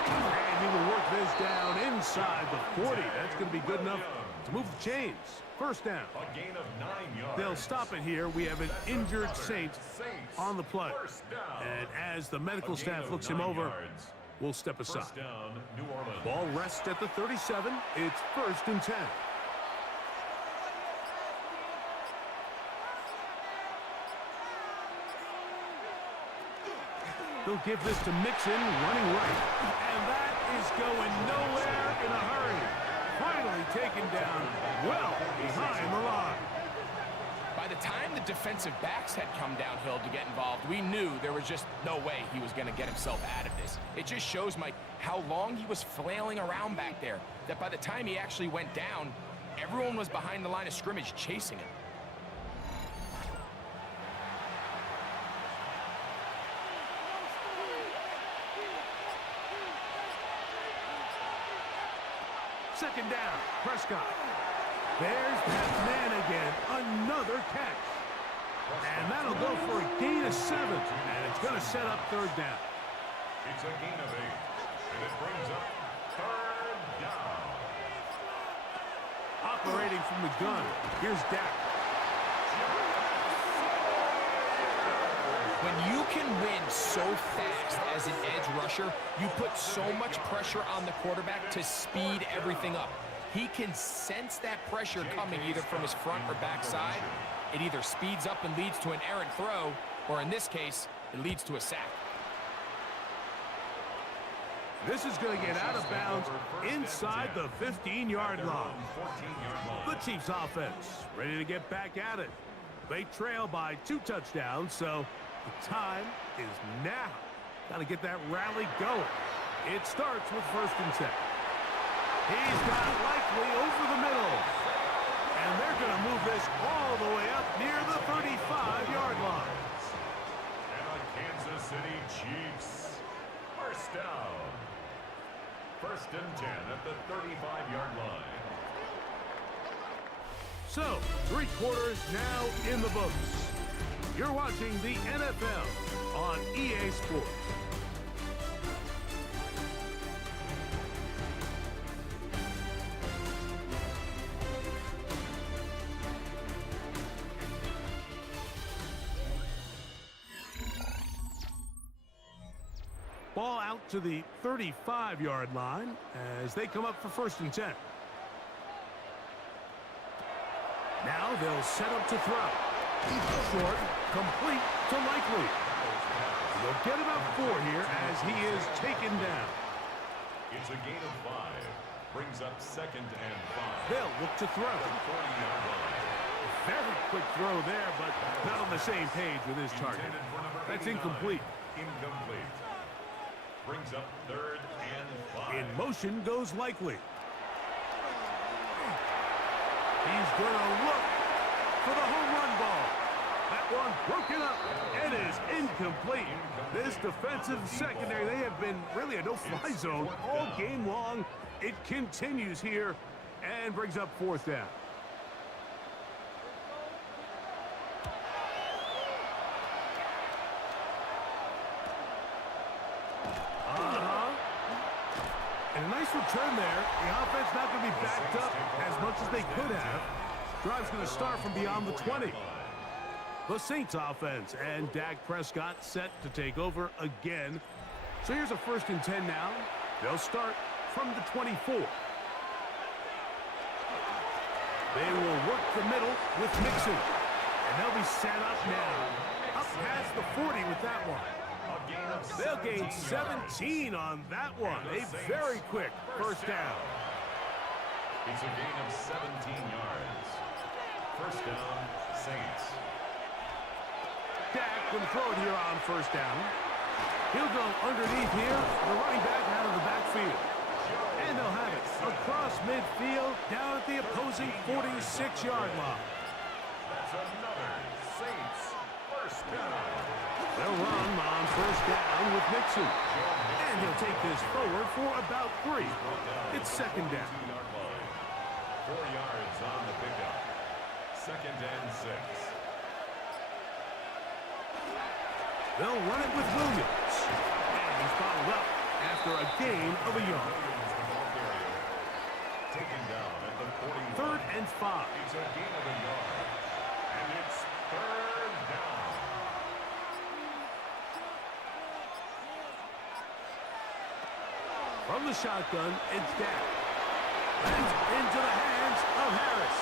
And he will work this down inside the 40. That's going to be good enough to move the chains. 1st down. A gain of 9 yards. They'll stop it here. We have an injured Saint on the play. And as the medical staff looks him over, we'll step aside. 1st down, New Orleans. Ball rests at the 37. It's 1st and 10. They'll give this to Mixon, running right. And that is going nowhere in a hurry. Finally taken down well behind the line. By the time the defensive backs had come downhill to get involved, we knew there was just no way he was going to get himself out of this. It just shows, Mike, how long he was flailing around back there, that by the time he actually went down, everyone was behind the line of scrimmage chasing him. Second down, Prescott. There's that man again, another catch. And that'll go for a gain of 7, and it's going to set up 3rd down. It's a gain of 8, and it brings up 3rd down. Operating from the gun, here's Dak. When you can win so fast as an edge rusher, you put so much pressure on the quarterback to speed everything up. He can sense that pressure coming either from his front or back side. It either speeds up and leads to an errant throw, or in this case, it leads to a sack. This is going to get out of bounds inside the 15-yard line. The Chiefs offense ready to get back at it. They trail by 2 touchdowns, so the time is now. Got to get that rally going. It starts with 1st and 10. He's got Likely over the middle. And they're going to move this all the way up near the 35-yard line. And the Kansas City Chiefs. First down. 1st and 10 at the 35-yard line. So, 3 quarters now in the books. You're watching the NFL on EA Sports. Ball out to the 35-yard line as they come up for 1st and 10. Now they'll set up to throw. Short, complete to Likely. They'll get about 4 here as he is taken down. It's a gain of 5. Brings up 2nd and 5. They'll look to throw. 40-yard line. Very quick throw there, but not on the same page with his target. Intended for number That's 89. incomplete. Incomplete. Brings up 3rd and 5. In motion goes Likely. He's going to look for the home run ball. That one broken up and is incomplete. This defensive secondary, they have been really a no-fly zone all game long. It continues here and brings up 4th down. And a nice return there. The offense not going to be backed up as much as they could have. Drive's going to start from beyond the 20. The Saints offense and Dak Prescott set to take over again. So here's a 1st and 10 now. They'll start from the 24. They will work the middle with Mixon. And they'll be set up now. Up past the 40 with that one. They'll gain 17 on that one. A very quick 1st down. It's a gain of 17 yards. 1st down, Saints. Dak will throw it here on 1st down. He'll go underneath here. The running back out of the backfield. And they'll have it across midfield down at the opposing 46-yard line. That's another Saints 1st down. They'll run on 1st down with Mixon. And he'll take this forward for about 3. It's 2nd down. 2-yard line. 4 yards on the pickup. 2nd and 6. They'll run it with Williams. And he's followed up after a gain of a yard. Williams, the ball carrier. Taken down at the 41. 3rd and 5. It's a gain of a yard. And it's 3rd down. From the shotgun, it's Dak. And into the hands of Harris.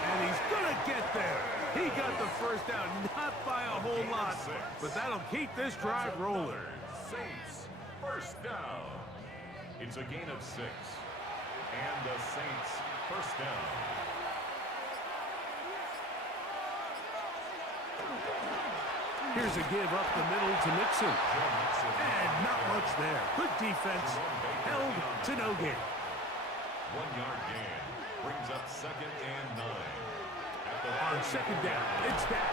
And he's going to get there. He got the 1st down, not by a whole lot, but that'll keep this drive rolling. Saints 1st down. It's a gain of 6. And the Saints 1st down. Here's a give up the middle to Mixon. And not much there. Good defense. Held to no gain. 1-yard gain. Brings up 2nd and 9. On 2nd down, it's Dak.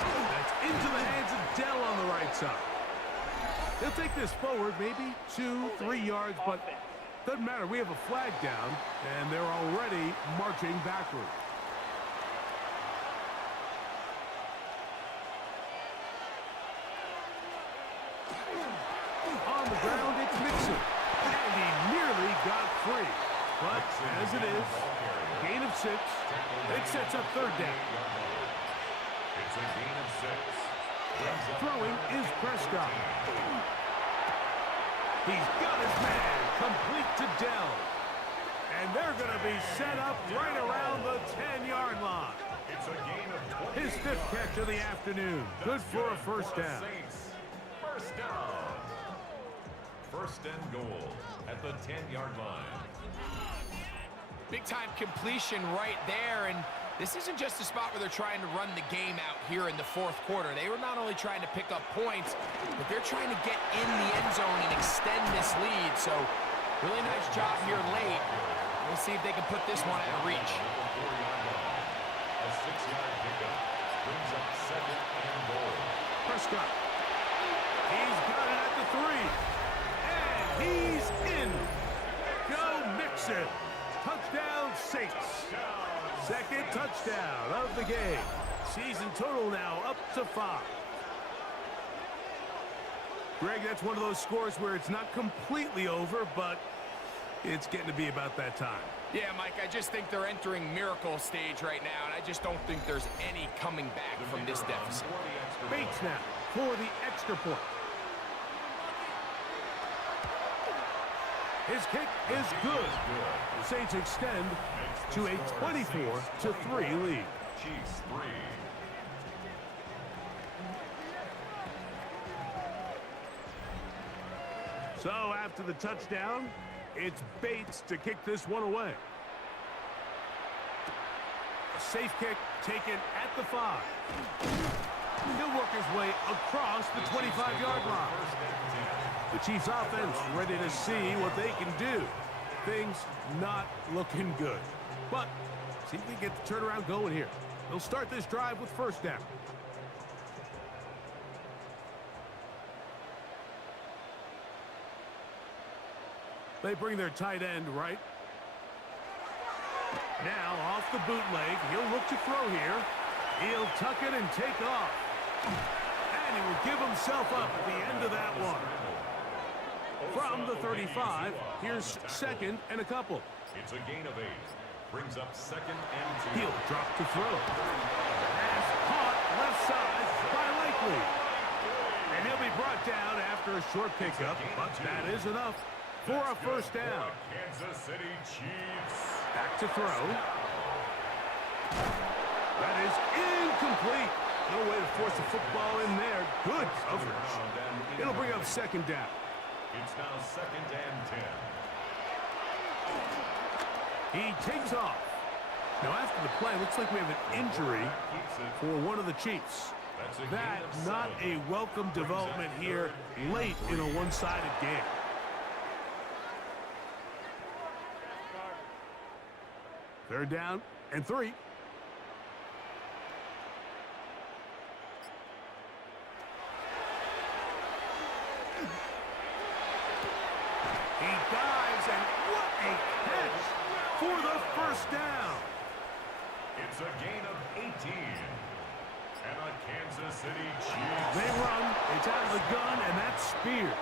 That's into the hands of Dell on the right side. He'll take this forward maybe 2-3 yards, but doesn't matter. We have a flag down, and they're already marching backward. On the ground, it's Mixon. And he nearly got free. But as it is, gain of 6. It sets up 3rd down. It's a gain of 6. Throwing is Prescott. He's got his man complete to Dell. And they're going to be set up right around the 10-yard line. It's a gain of 20. His 5th catch of the afternoon. Good for a 1st down. Saints 1st down. 1st and goal at the 10-yard line. Big-time completion right there, and This isn't just a spot where they're trying to run the game out here in the fourth quarter. They were not only trying to pick up points, but they're trying to get in the end zone and extend this lead. So really nice job here late. We'll see if they can put this one out of reach. A 6-yard pickup brings up 2nd and goal. Prescott. He's got it at the 3. And he's in. Go Mixon. Touchdown Saints. Second touchdown of the game. Season total now up to 5. Greg, that's one of those scores where it's not completely over, but it's getting to be about that time. Yeah, Mike, I just think they're entering miracle stage right now, and I just don't think there's any coming back from this deficit. Bates now for the extra point. His kick is good. The Saints extend to a 24-3 lead. Chiefs 3. So after the touchdown, it's Bates to kick this one away. A safe kick taken at the 5. He'll work his way across the 25-yard line. The Chiefs offense ready to see what they can do. Things not looking good. But see if we can get the turnaround going here. They'll start this drive with first down. They bring their tight end right. Now off the bootleg. He'll look to throw here. He'll tuck it and take off. And he will give himself up at the end of that one. From the 35, here's 2nd and a couple. It's a gain of 8. Brings up 2nd and 2. He'll drop to throw. Pass caught left side by Likely. And he'll be brought down after a short pickup, but that is enough for a first down. Kansas City Chiefs. Back to throw. That is incomplete. No way to force the football in there. Good coverage. It'll bring up 2nd down. It's now 2nd and 10. He takes off. Now after the play, looks like we have an injury for one of the Chiefs. That not a welcome development here late in a one-sided game. Third down and 3. He dives, and what a catch for the first down. It's a gain of 18. And a Kansas City Chiefs. They run, it's out of the gun, and that's Spears.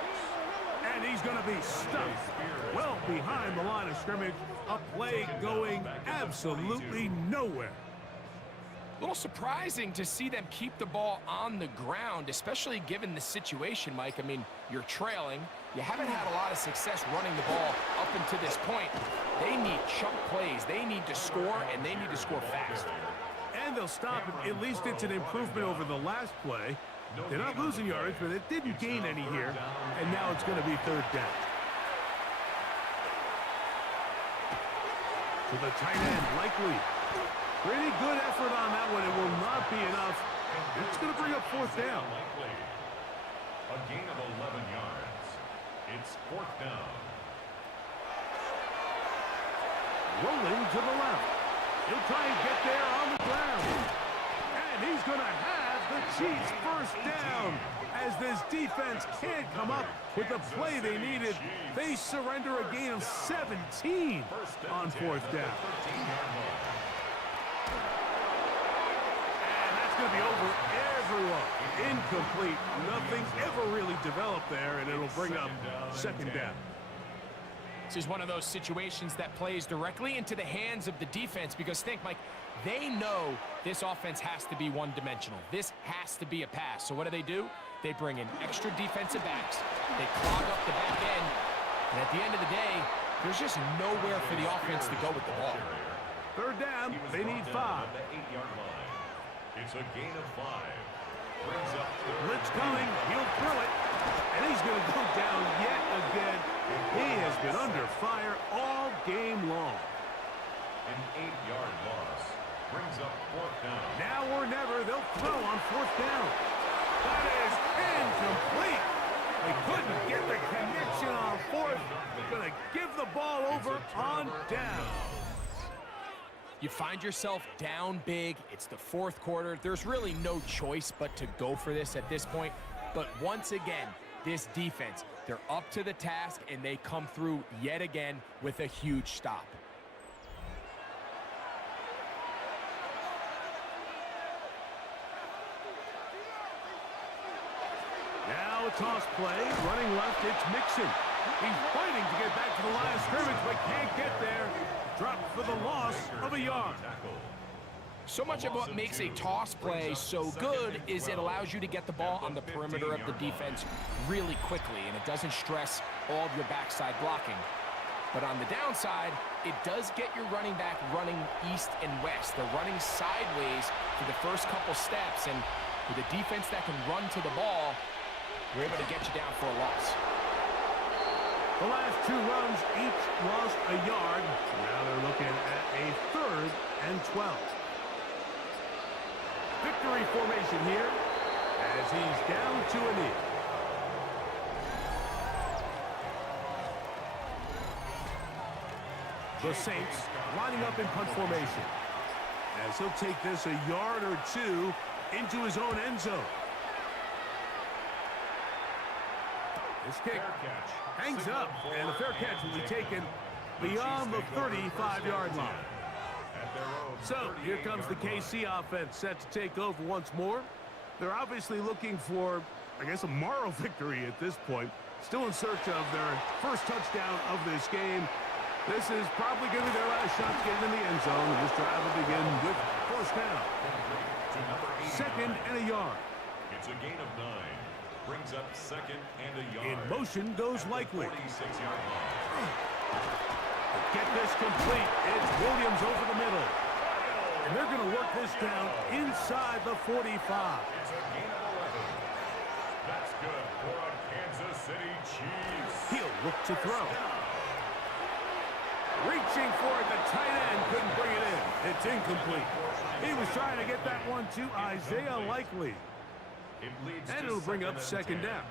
And he's going to be stuck well behind the line of scrimmage. A play going absolutely nowhere. A little surprising to see them keep the ball on the ground, especially given the situation, Mike. I mean, you're trailing. You haven't had a lot of success running the ball up until this point. They need chunk plays. They need to score, and they need to score fast. And they'll stop it. At least it's an improvement over the last play. They're not losing yards, but it didn't gain any here. And now it's going to be third down. To the tight end, Likely. Pretty good effort on that one. It will not be enough. It's going to bring up 4th down. A gain of 11 yards. It's 4th down. Rolling to the left. He'll try and get there on the ground. And he's going to have the Chiefs first down. As this defense can't come up with the play they needed, they surrender a gain of 17 on 4th down. And that's going to be over everyone. Incomplete. Nothing ever really developed there, and it'll bring up 2nd down. This is one of those situations that plays directly into the hands of the defense because think, Mike, they know this offense has to be one-dimensional. This has to be a pass. So what do? They bring in extra defensive backs. They clog up the back end. And at the end of the day, there's just nowhere for the offense to go with the ball. Third down, they need 5. The 8-yard line. It's a gain of 5. Brings up Blitz coming. He'll throw it. And he's going to go down yet again. He has been under fire all game long. an 8-yard loss. Brings up fourth down. Now or never, they'll throw on fourth down. That is incomplete. They couldn't get the connection on fourth. Gonna give the ball over on down. You find yourself down big. It's the fourth quarter. There's really no choice but to go for this at this point. But once again, this defense, they're up to the task, and they come through yet again with a huge stop. Now a toss play, running left, it's Mixon. He's fighting to get back to the line of scrimmage, but can't get there. Dropped for the loss of a yard. So much of what makes a toss play so good is it allows you to get the ball on the perimeter of the defense really quickly, and it doesn't stress all of your backside blocking. But on the downside, it does get your running back running east and west. They're running sideways for the first couple steps, and with a defense that can run to the ball, we're able to get you down for a loss. The last two runs each lost a yard. Now they're looking at a 3rd and 12. Victory formation here as he's down to a knee. The Saints lining up in punt formation as he'll take this a yard or two into his own end zone. This kick hangs up, and a fair catch will be taken beyond the 35-yard line. So here comes the KC offense set to take over once more. They're obviously looking for, I guess, a moral victory at this point. Still in search of their first touchdown of this game. This is probably going to be their last shot to get in the end zone. This drive will begin with first down. 2nd and a yard. It's a gain of 9. Brings up 2nd and a yard. In motion goes Likely. 46-yard line. Get this complete. It's Williams over the middle. And they're going to work this down inside the 45. It's a gain of 11. That's good for a Kansas City Chiefs. He'll look to throw. Reaching for it, the tight end couldn't bring it in. It's incomplete. He was trying to get that one to Isaiah Likely. And it'll bring up 2nd down.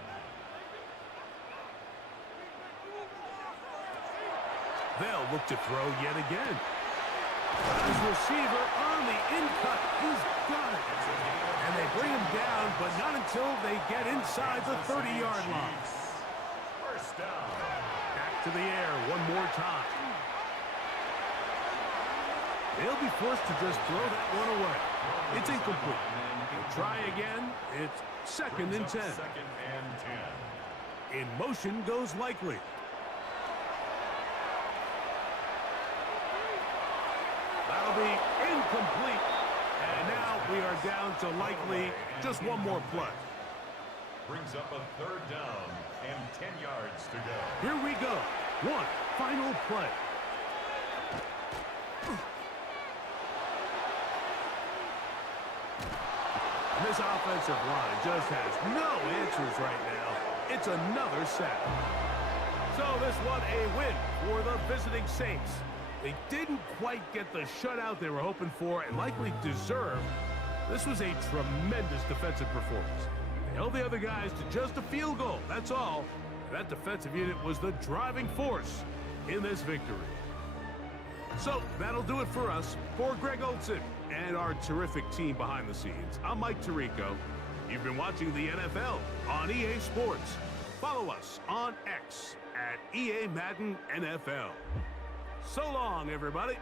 They'll look to throw yet again. His receiver on the in-cut. He's got it. And they bring him down, but not until they get inside the 30-yard line. First down. Back to the air one more time. They'll be forced to just throw that one away. It's incomplete. They'll try again. It's 2nd and 10. 2nd and 10. In motion goes Likely. That'll be incomplete. And now we are down to Likely just one more play. Brings up a 3rd down and 10 yards to go. Here we go. One final play. And this offensive line just has no answers right now. It's another sack. So this one a win for the visiting Saints. They didn't quite get the shutout they were hoping for and likely deserved. This was a tremendous defensive performance. They held the other guys to just a field goal, that's all. That defensive unit was the driving force in this victory. So that'll do it for us. For Greg Olson and our terrific team behind the scenes, I'm Mike Tirico. You've been watching the NFL on EA Sports. Follow us on X at EA Madden NFL. So long, everybody.